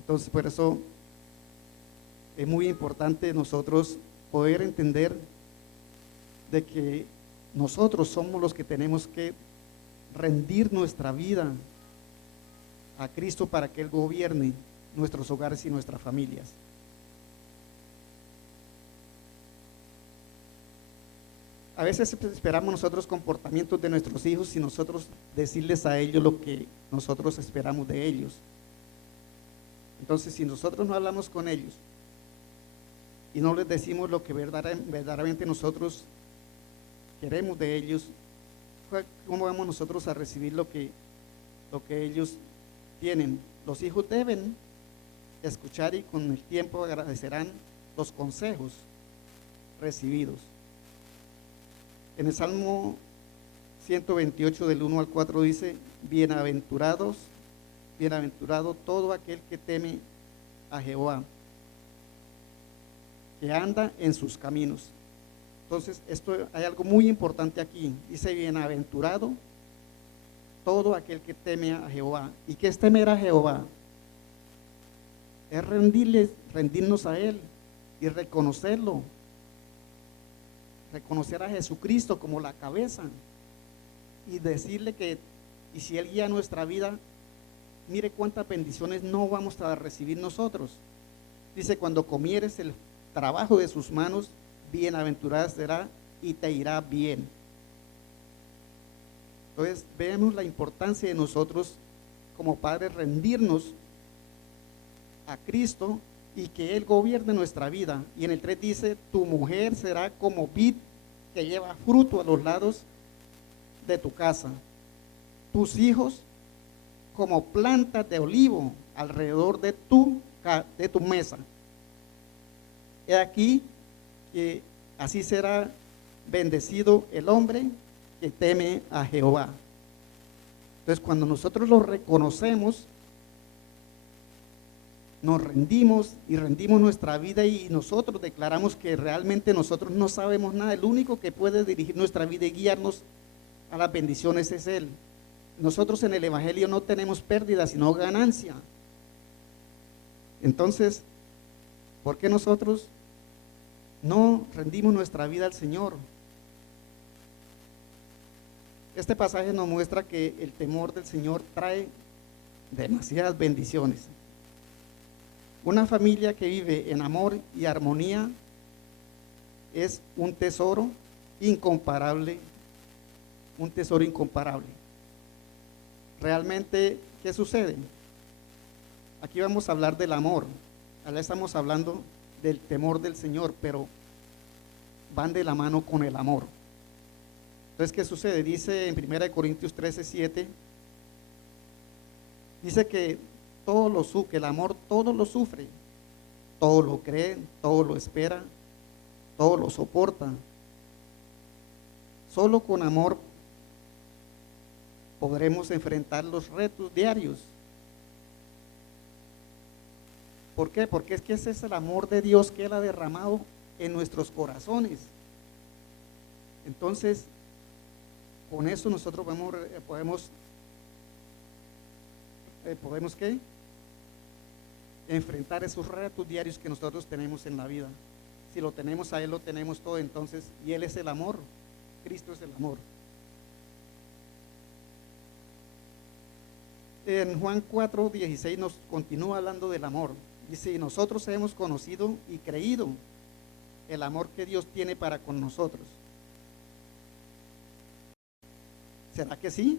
Entonces, por eso es muy importante nosotros poder entender de que nosotros somos los que tenemos que rendir nuestra vida a Cristo para que Él gobierne nuestros hogares y nuestras familias. A veces esperamos nosotros comportamientos de nuestros hijos y nosotros decirles a ellos lo que nosotros esperamos de ellos. Entonces, si nosotros no hablamos con ellos y no les decimos lo que verdaderamente nosotros queremos de ellos, ¿cómo vamos nosotros a recibir lo que ellos tienen? Los hijos deben escuchar y con el tiempo agradecerán los consejos recibidos. En el Salmo 128 del 1 al 4 dice, bienaventurados bienaventurado todo aquel que teme a Jehová, que anda en sus caminos. Entonces, hay algo muy importante aquí. Dice, bienaventurado todo aquel que teme a Jehová. ¿Y qué es temer a Jehová? Es rendirnos a Él y reconocerlo. Reconocer a Jesucristo como la cabeza y decirle que, y si Él guía nuestra vida, mire cuántas bendiciones no vamos a recibir nosotros. Dice, cuando comieres el trabajo de sus manos, bienaventurada será y te irá bien. Entonces, veamos la importancia de nosotros como padres rendirnos a Cristo y que Él gobierne nuestra vida. Y en el 3 dice, tu mujer será como vid que lleva fruto a los lados de tu casa, tus hijos como plantas de olivo alrededor de tu mesa. He aquí que así será bendecido el hombre que teme a Jehová. Entonces, cuando nosotros lo reconocemos, nos rendimos y rendimos nuestra vida y nosotros declaramos que realmente nosotros no sabemos nada. El único que puede dirigir nuestra vida y guiarnos a las bendiciones es Él. Nosotros en el Evangelio no tenemos pérdida, sino ganancia. Entonces, ¿por qué nosotros no rendimos nuestra vida al Señor? Este pasaje nos muestra que el temor del Señor trae demasiadas bendiciones. Una familia que vive en amor y armonía es un tesoro incomparable, un tesoro incomparable. Realmente, ¿qué sucede? Aquí vamos a hablar del amor, allá estamos hablando del temor del Señor, pero van de la mano con el amor. Entonces, ¿qué sucede? Dice en 1 Corintios 13:7, dice que que el amor todo lo sufre, todo lo cree, todo lo espera, todo lo soporta. Solo con amor podremos enfrentar los retos diarios. ¿Por qué? Porque es que ese es el amor de Dios que Él ha derramado en nuestros corazones. Entonces, con eso nosotros podemos ¿qué? Enfrentar esos retos diarios que nosotros tenemos en la vida. Si lo tenemos a Él, lo tenemos todo. Entonces, y Él es el amor, Cristo es el amor. En Juan 4:16 nos continúa hablando del amor. Dice, y nosotros hemos conocido y creído el amor que Dios tiene para con nosotros. ¿Será que sí?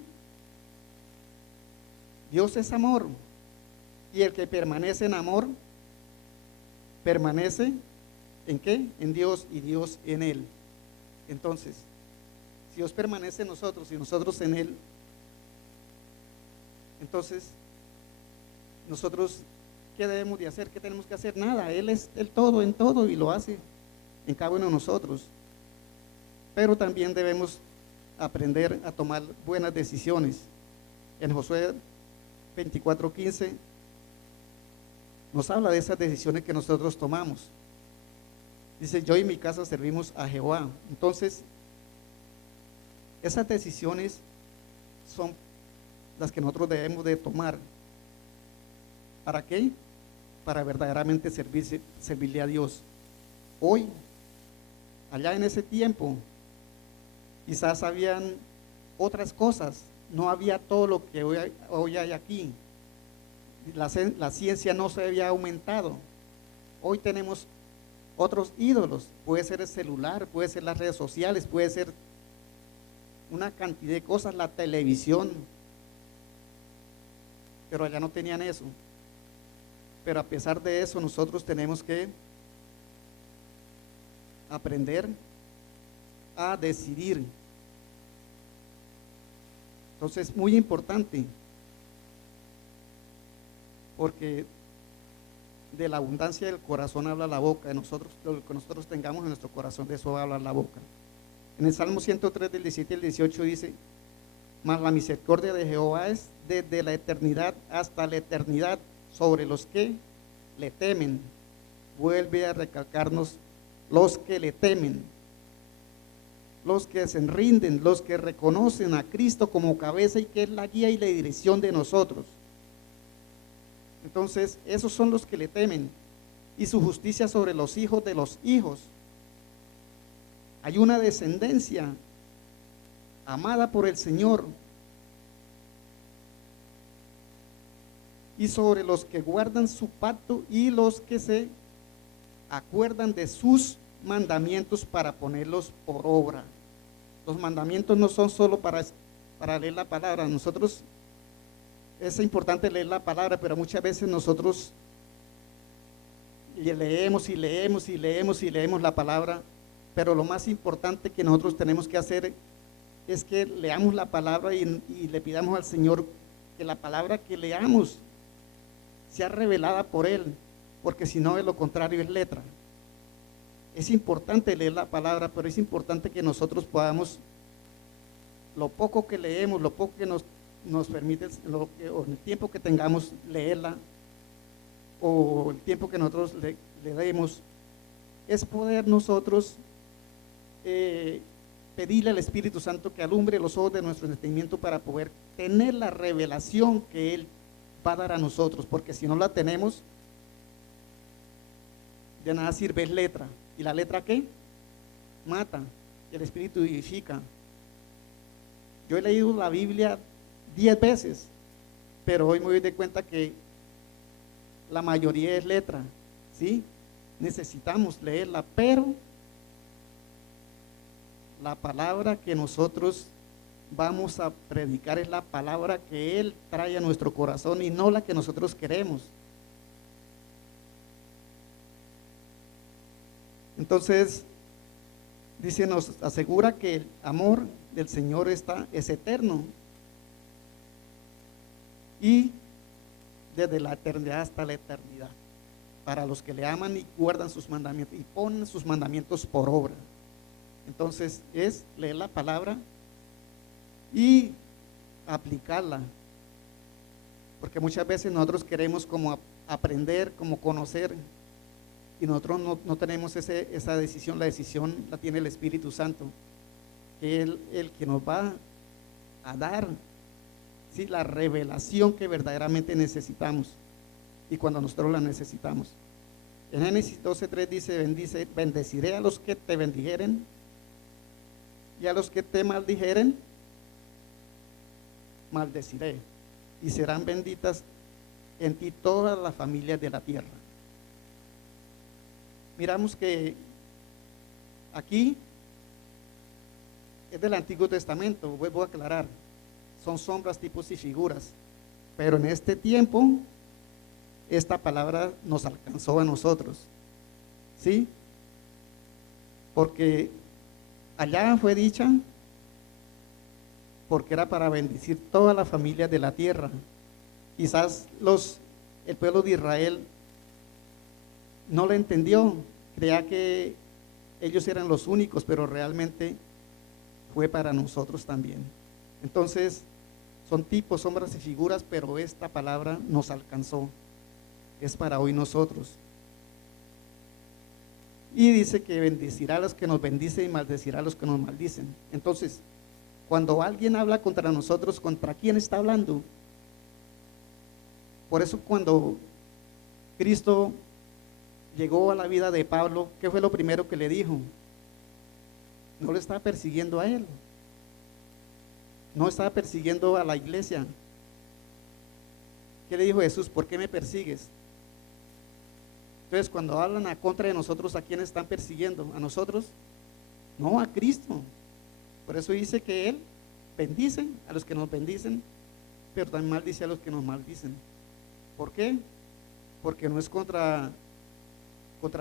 Dios es amor, y el que permanece en amor, permanece ¿en qué? En Dios y Dios en Él. Entonces, si Dios permanece en nosotros y nosotros en Él, entonces, nosotros, ¿qué debemos de hacer? ¿Qué tenemos que hacer? Nada, Él es el todo en todo y lo hace en cada uno de nosotros. Pero también debemos aprender a tomar buenas decisiones. En Josué 24:15 nos habla de esas decisiones que nosotros tomamos. Dice, yo y mi casa servimos a Jehová. Entonces, esas decisiones son las que nosotros debemos de tomar. ¿Para qué? Para verdaderamente servirle a Dios. Hoy, allá en ese tiempo, quizás habían otras cosas, no había todo lo que hoy hay aquí. La ciencia no se había aumentado. Hoy tenemos otros ídolos, puede ser el celular, puede ser las redes sociales, puede ser una cantidad de cosas, la televisión, pero allá no tenían eso. Pero a pesar de eso, nosotros tenemos que aprender a decidir. Entonces, muy importante, porque de la abundancia del corazón habla la boca. De nosotros, lo que nosotros tengamos en nuestro corazón, de eso va a hablar la boca. En el Salmo 103 del 17 al 18 dice, mas la misericordia de Jehová es desde la eternidad hasta la eternidad sobre los que le temen. Vuelve a recalcarnos los que le temen, los que se rinden, los que reconocen a Cristo como cabeza y que es la guía y la dirección de nosotros. Entonces, esos son los que le temen, y su justicia sobre los hijos de los hijos. Hay una descendencia amada por el Señor, y sobre los que guardan su pacto y los que se acuerdan de sus mandamientos para ponerlos por obra. Los mandamientos no son solo para leer la palabra. Nosotros, es importante leer la palabra, pero muchas veces nosotros leemos y leemos y leemos y leemos la palabra, pero lo más importante que nosotros tenemos que hacer es que leamos la palabra y le pidamos al Señor que la palabra que leamos sea revelada por Él, porque si no, de lo contrario es letra. Es importante leer la palabra, pero es importante que nosotros podamos, lo poco que leemos, lo poco que nos permite, o el tiempo que tengamos leerla, o el tiempo que nosotros le demos, es poder nosotros pedirle al Espíritu Santo que alumbre los ojos de nuestro entendimiento para poder tener la revelación que Él va a dar a nosotros, porque si no la tenemos, de nada sirve, es letra. ¿Y la letra qué? Mata, y el Espíritu vivifica. Yo he leído la Biblia 10 veces, pero hoy me doy de cuenta que la mayoría es letra, ¿sí? Necesitamos leerla, pero la palabra que nosotros vamos a predicar es la palabra que Él trae a nuestro corazón y no la que nosotros queremos. Entonces, dice, nos asegura que el amor del Señor es eterno y desde la eternidad hasta la eternidad, para los que le aman y guardan sus mandamientos y ponen sus mandamientos por obra. Entonces, es leer la palabra y aplicarla, porque muchas veces nosotros queremos como aprender, como conocer, y nosotros no tenemos esa decisión. La decisión la tiene el Espíritu Santo, que es el que nos va a dar, ¿sí?, la revelación que verdaderamente necesitamos, y cuando nosotros la necesitamos. En Génesis 12:3 dice, bendeciré a los que te bendijeren, y a los que te maldijeren, maldeciré, y serán benditas en ti todas las familias de la tierra. Miramos que aquí es del Antiguo Testamento, vuelvo a aclarar, son sombras, tipos y figuras, pero en este tiempo esta palabra nos alcanzó a nosotros, ¿sí? Porque allá fue dicha porque era para bendecir todas las familias de la tierra. Quizás el pueblo de Israel no lo entendió, creía que ellos eran los únicos, pero realmente fue para nosotros también. Entonces, son tipos, sombras y figuras, pero esta palabra nos alcanzó, es para hoy nosotros. Y dice que bendecirá a los que nos bendicen y maldecirá a los que nos maldicen. Entonces, cuando alguien habla contra nosotros, ¿contra quién está hablando? Por eso cuando Cristo llegó a la vida de Pablo, ¿qué fue lo primero que le dijo? No le estaba persiguiendo a él, no estaba persiguiendo a la iglesia. ¿Qué le dijo Jesús? ¿Por qué me persigues? Entonces, cuando hablan a contra de nosotros, ¿a quién están persiguiendo? ¿A nosotros? No, a Cristo. Por eso dice que Él bendice a los que nos bendicen, pero también maldice a los que nos maldicen. ¿Por qué? Porque no es contra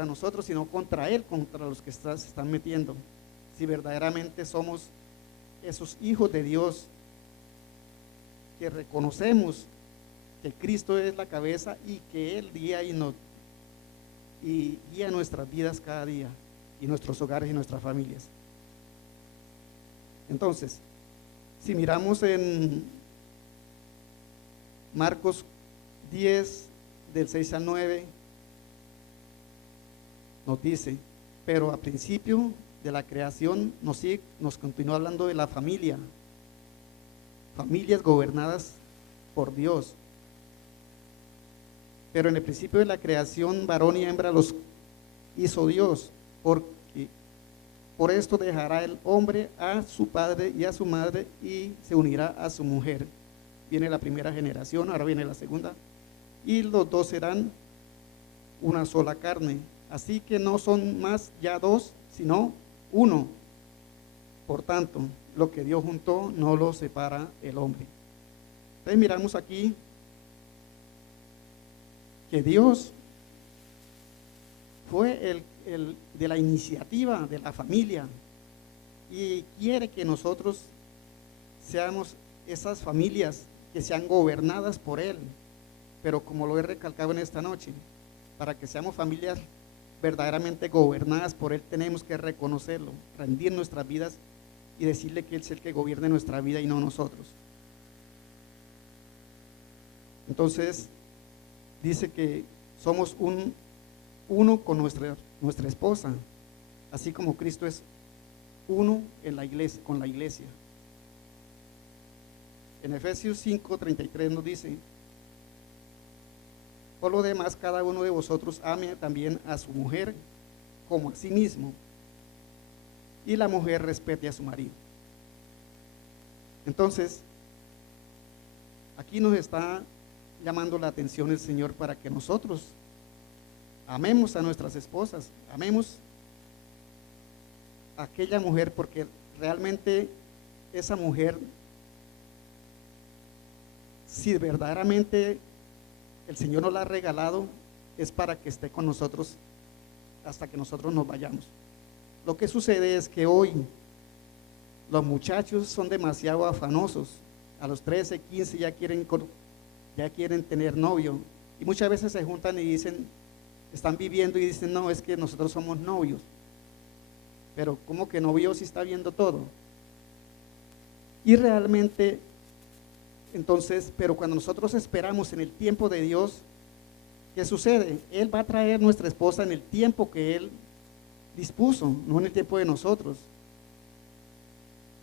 nosotros, sino contra Él, contra los que se están metiendo. Si verdaderamente somos esos hijos de Dios, que reconocemos que Cristo es la cabeza y que Él guía y guía nuestras vidas cada día, y nuestros hogares y nuestras familias. Entonces, Si miramos en Marcos 10, del 6 al 9, nos dice, pero a principio de la creación nos continúa hablando de la familia, familias gobernadas por Dios. Pero en el principio de la creación, varón y hembra los hizo Dios, porque por esto dejará el hombre a su padre y a su madre y se unirá a su mujer. Viene la primera generación, ahora viene la segunda, y los dos serán una sola carne. Así que no son más ya dos, sino uno. Por tanto, lo que Dios juntó no lo separa el hombre. Entonces miramos aquí que Dios fue el de la iniciativa de la familia y quiere que nosotros seamos esas familias que sean gobernadas por Él. Pero como lo he recalcado en esta noche, para que seamos familias verdaderamente gobernadas por Él, tenemos que reconocerlo, rendir nuestras vidas y decirle que Él es el que gobierne nuestra vida y no nosotros. Entonces, dice que somos uno con nuestra esposa, así como Cristo es uno en la iglesia, con la iglesia. En Efesios 5:33 nos dice, por lo demás, cada uno de vosotros ame también a su mujer como a sí mismo, y la mujer respete a su marido. Entonces, aquí nos está llamando la atención el Señor para que nosotros amemos a nuestras esposas, amemos a aquella mujer, porque realmente esa mujer, si verdaderamente el Señor nos la ha regalado, es para que esté con nosotros hasta que nosotros nos vayamos. Lo que sucede es que hoy los muchachos son demasiado afanosos. A los 13, 15 ya quieren tener novio, y muchas veces se juntan y dicen, están viviendo y dicen, no, es que nosotros somos novios. Pero ¿cómo que novio si está viendo todo? Y realmente, entonces, pero cuando nosotros esperamos en el tiempo de Dios, ¿qué sucede? Él va a traer nuestra esposa en el tiempo que Él dispuso, no en el tiempo de nosotros.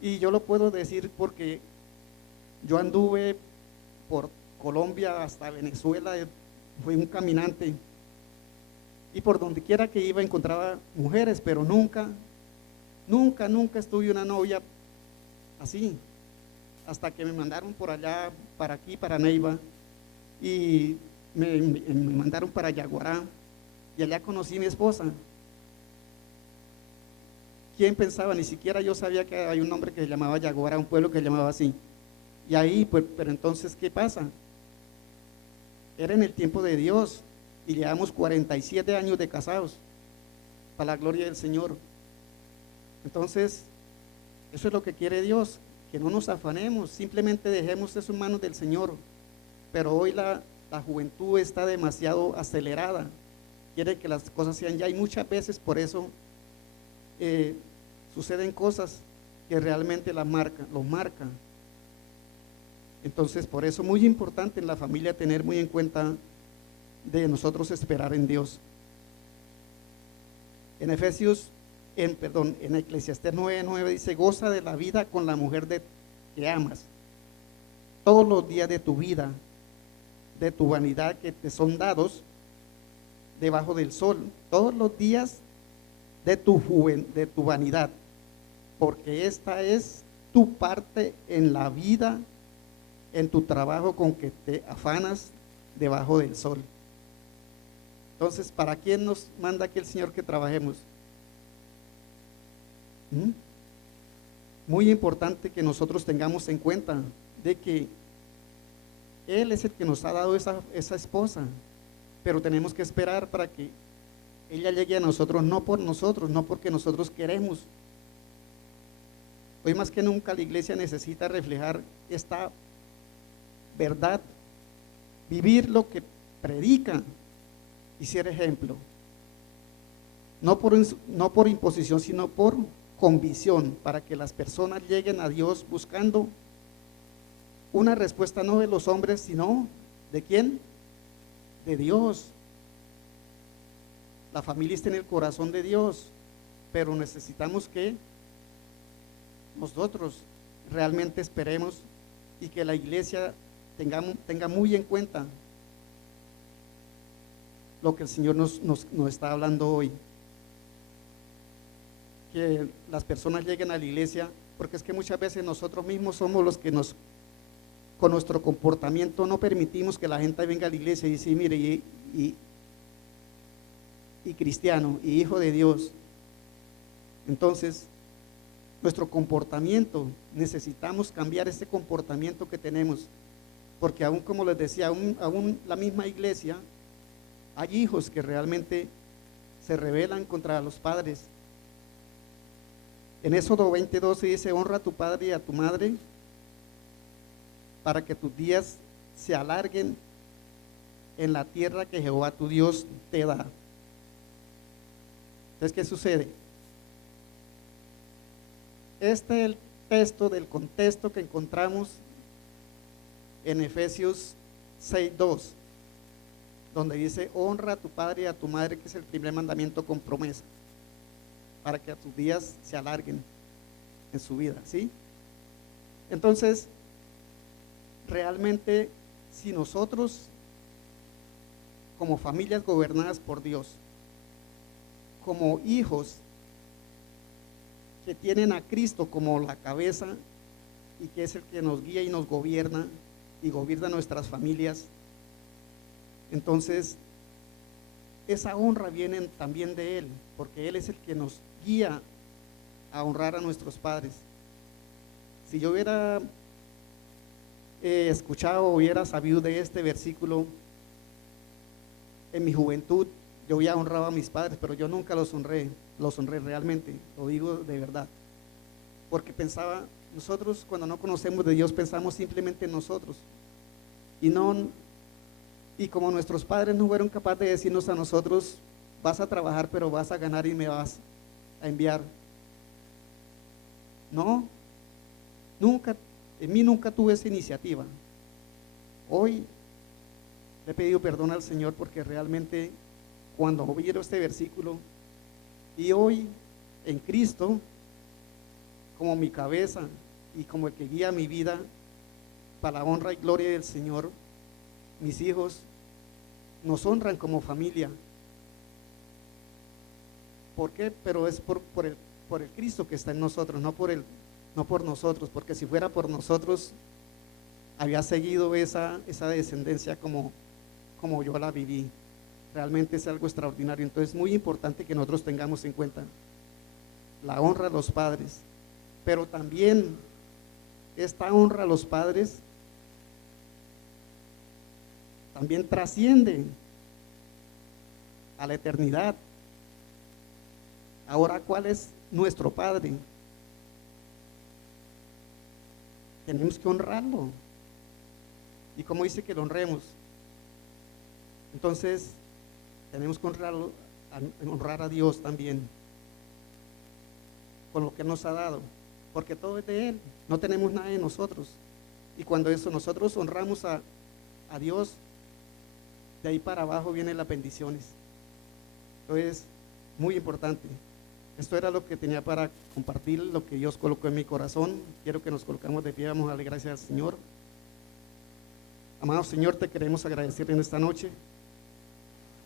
Y yo lo puedo decir porque yo anduve por Colombia hasta Venezuela, fui un caminante, y por donde quiera que iba encontraba mujeres, pero nunca estuve una novia así, hasta que me mandaron por allá, para aquí, para Neiva, y me mandaron para Yaguará, y allá conocí a mi esposa. ¿Quién pensaba? Ni siquiera yo sabía que hay un nombre que se llamaba Yaguará, un pueblo que se llamaba así. Y ahí, pues, pero entonces, ¿qué pasa? Era en el tiempo de Dios, y llevamos 47 años de casados, para la gloria del Señor. Entonces, eso es lo que quiere Dios, que no nos afanemos, simplemente dejemos eso en manos del Señor. Pero hoy la juventud está demasiado acelerada, quiere que las cosas sean ya, y muchas veces por eso suceden cosas que realmente los marcan. Entonces, por eso muy importante en la familia tener muy en cuenta de nosotros esperar en Dios. En en Eclesiastés 9:9 dice, goza de la vida con la mujer que amas, todos los días de tu vida, de tu vanidad que te son dados debajo del sol, todos los días de tu vanidad, porque esta es tu parte en la vida, en tu trabajo con que te afanas debajo del sol. Entonces, ¿para quién nos manda aquí el Señor que trabajemos? Muy importante que nosotros tengamos en cuenta de que Él es el que nos ha dado esa esposa, pero tenemos que esperar para que ella llegue a nosotros, no por nosotros, no porque nosotros queremos. Hoy más que nunca la iglesia necesita reflejar esta verdad, vivir lo que predica y ser ejemplo, no por imposición, sino por convicción, para que las personas lleguen a Dios buscando una respuesta no de los hombres, sino ¿de quién? De Dios. La familia está en el corazón de Dios, pero necesitamos que nosotros realmente esperemos y que la iglesia tenga muy en cuenta lo que el Señor nos está hablando hoy. Que las personas lleguen a la iglesia, porque es que muchas veces nosotros mismos somos los que con nuestro comportamiento no permitimos que la gente venga a la iglesia y dice, mire, y cristiano, y hijo de Dios. Entonces, nuestro comportamiento, necesitamos cambiar ese comportamiento que tenemos, porque aún como les decía, aún la misma iglesia, hay hijos que realmente se rebelan contra los padres. En Éxodo 20:12 dice, honra a tu padre y a tu madre para que tus días se alarguen en la tierra que Jehová tu Dios te da. Entonces, ¿qué sucede? Este es el texto del contexto que encontramos en Efesios 6:2, donde dice, honra a tu padre y a tu madre, que es el primer mandamiento con promesa, para que tus días se alarguen en su vida, ¿sí? Entonces, realmente, si nosotros, como familias gobernadas por Dios, como hijos que tienen a Cristo como la cabeza y que es el que nos guía y nos gobierna y gobierna nuestras familias, entonces esa honra viene también de Él, porque Él es el que nos guía a honrar a nuestros padres. Si yo hubiera escuchado o hubiera sabido de este versículo en mi juventud, yo ya honraba a mis padres, pero yo nunca los honré realmente, lo digo de verdad, porque pensaba, nosotros cuando no conocemos de Dios pensamos simplemente en nosotros, y como nuestros padres no fueron capaces de decirnos a nosotros, vas a trabajar pero vas a ganar y me vas a enviar, no, en mí nunca tuve esa iniciativa. Hoy le he pedido perdón al Señor porque realmente cuando oyeron este versículo y hoy en Cristo como mi cabeza y como el que guía mi vida para la honra y gloria del Señor, mis hijos nos honran como familia. ¿Por qué? Pero es por el Cristo que está en nosotros, no por nosotros, porque si fuera por nosotros había seguido esa descendencia como yo la viví. Realmente es algo extraordinario. Entonces es muy importante que nosotros tengamos en cuenta la honra a los padres, pero también esta honra a los padres también trasciende a la eternidad. Ahora, ¿cuál es nuestro Padre? Tenemos que honrarlo. ¿Y cómo dice que lo honremos? Entonces, tenemos que honrar a Dios también con lo que Él nos ha dado, porque todo es de Él, no tenemos nada de nosotros. Y cuando nosotros honramos a Dios, de ahí para abajo vienen las bendiciones. Entonces, muy importante. Esto era lo que tenía para compartir, lo que Dios colocó en mi corazón. Quiero que nos colocamos de pie, vamos a darle gracias al Señor. Amado Señor, te queremos agradecer en esta noche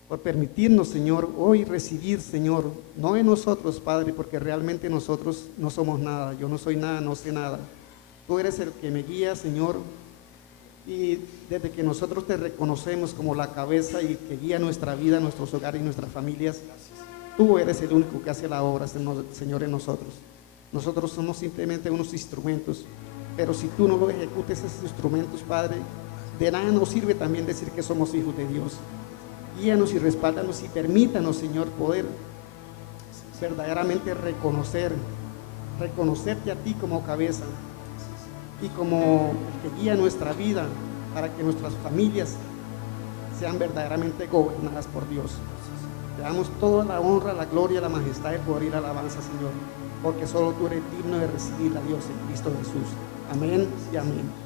por permitirnos, Señor, hoy recibir, Señor, no de nosotros, Padre, porque realmente nosotros no somos nada. Yo no soy nada, no sé nada. Tú eres el que me guía, Señor, y desde que nosotros te reconocemos como la cabeza y que guía nuestra vida, nuestros hogares y nuestras familias, tú eres el único que hace la obra, Señor, en nosotros. Nosotros somos simplemente unos instrumentos, pero si tú no lo ejecutes esos instrumentos, Padre, de nada nos sirve también decir que somos hijos de Dios. Guíanos y respáldanos y permítanos, Señor, poder verdaderamente reconocerte a ti como cabeza y como el que guía nuestra vida para que nuestras familias sean verdaderamente gobernadas por Dios. Te damos toda la honra, la gloria, la majestad, el poder y la alabanza, Señor, porque solo tú eres digno de recibirla, Dios, en Cristo Jesús. Amén y amén.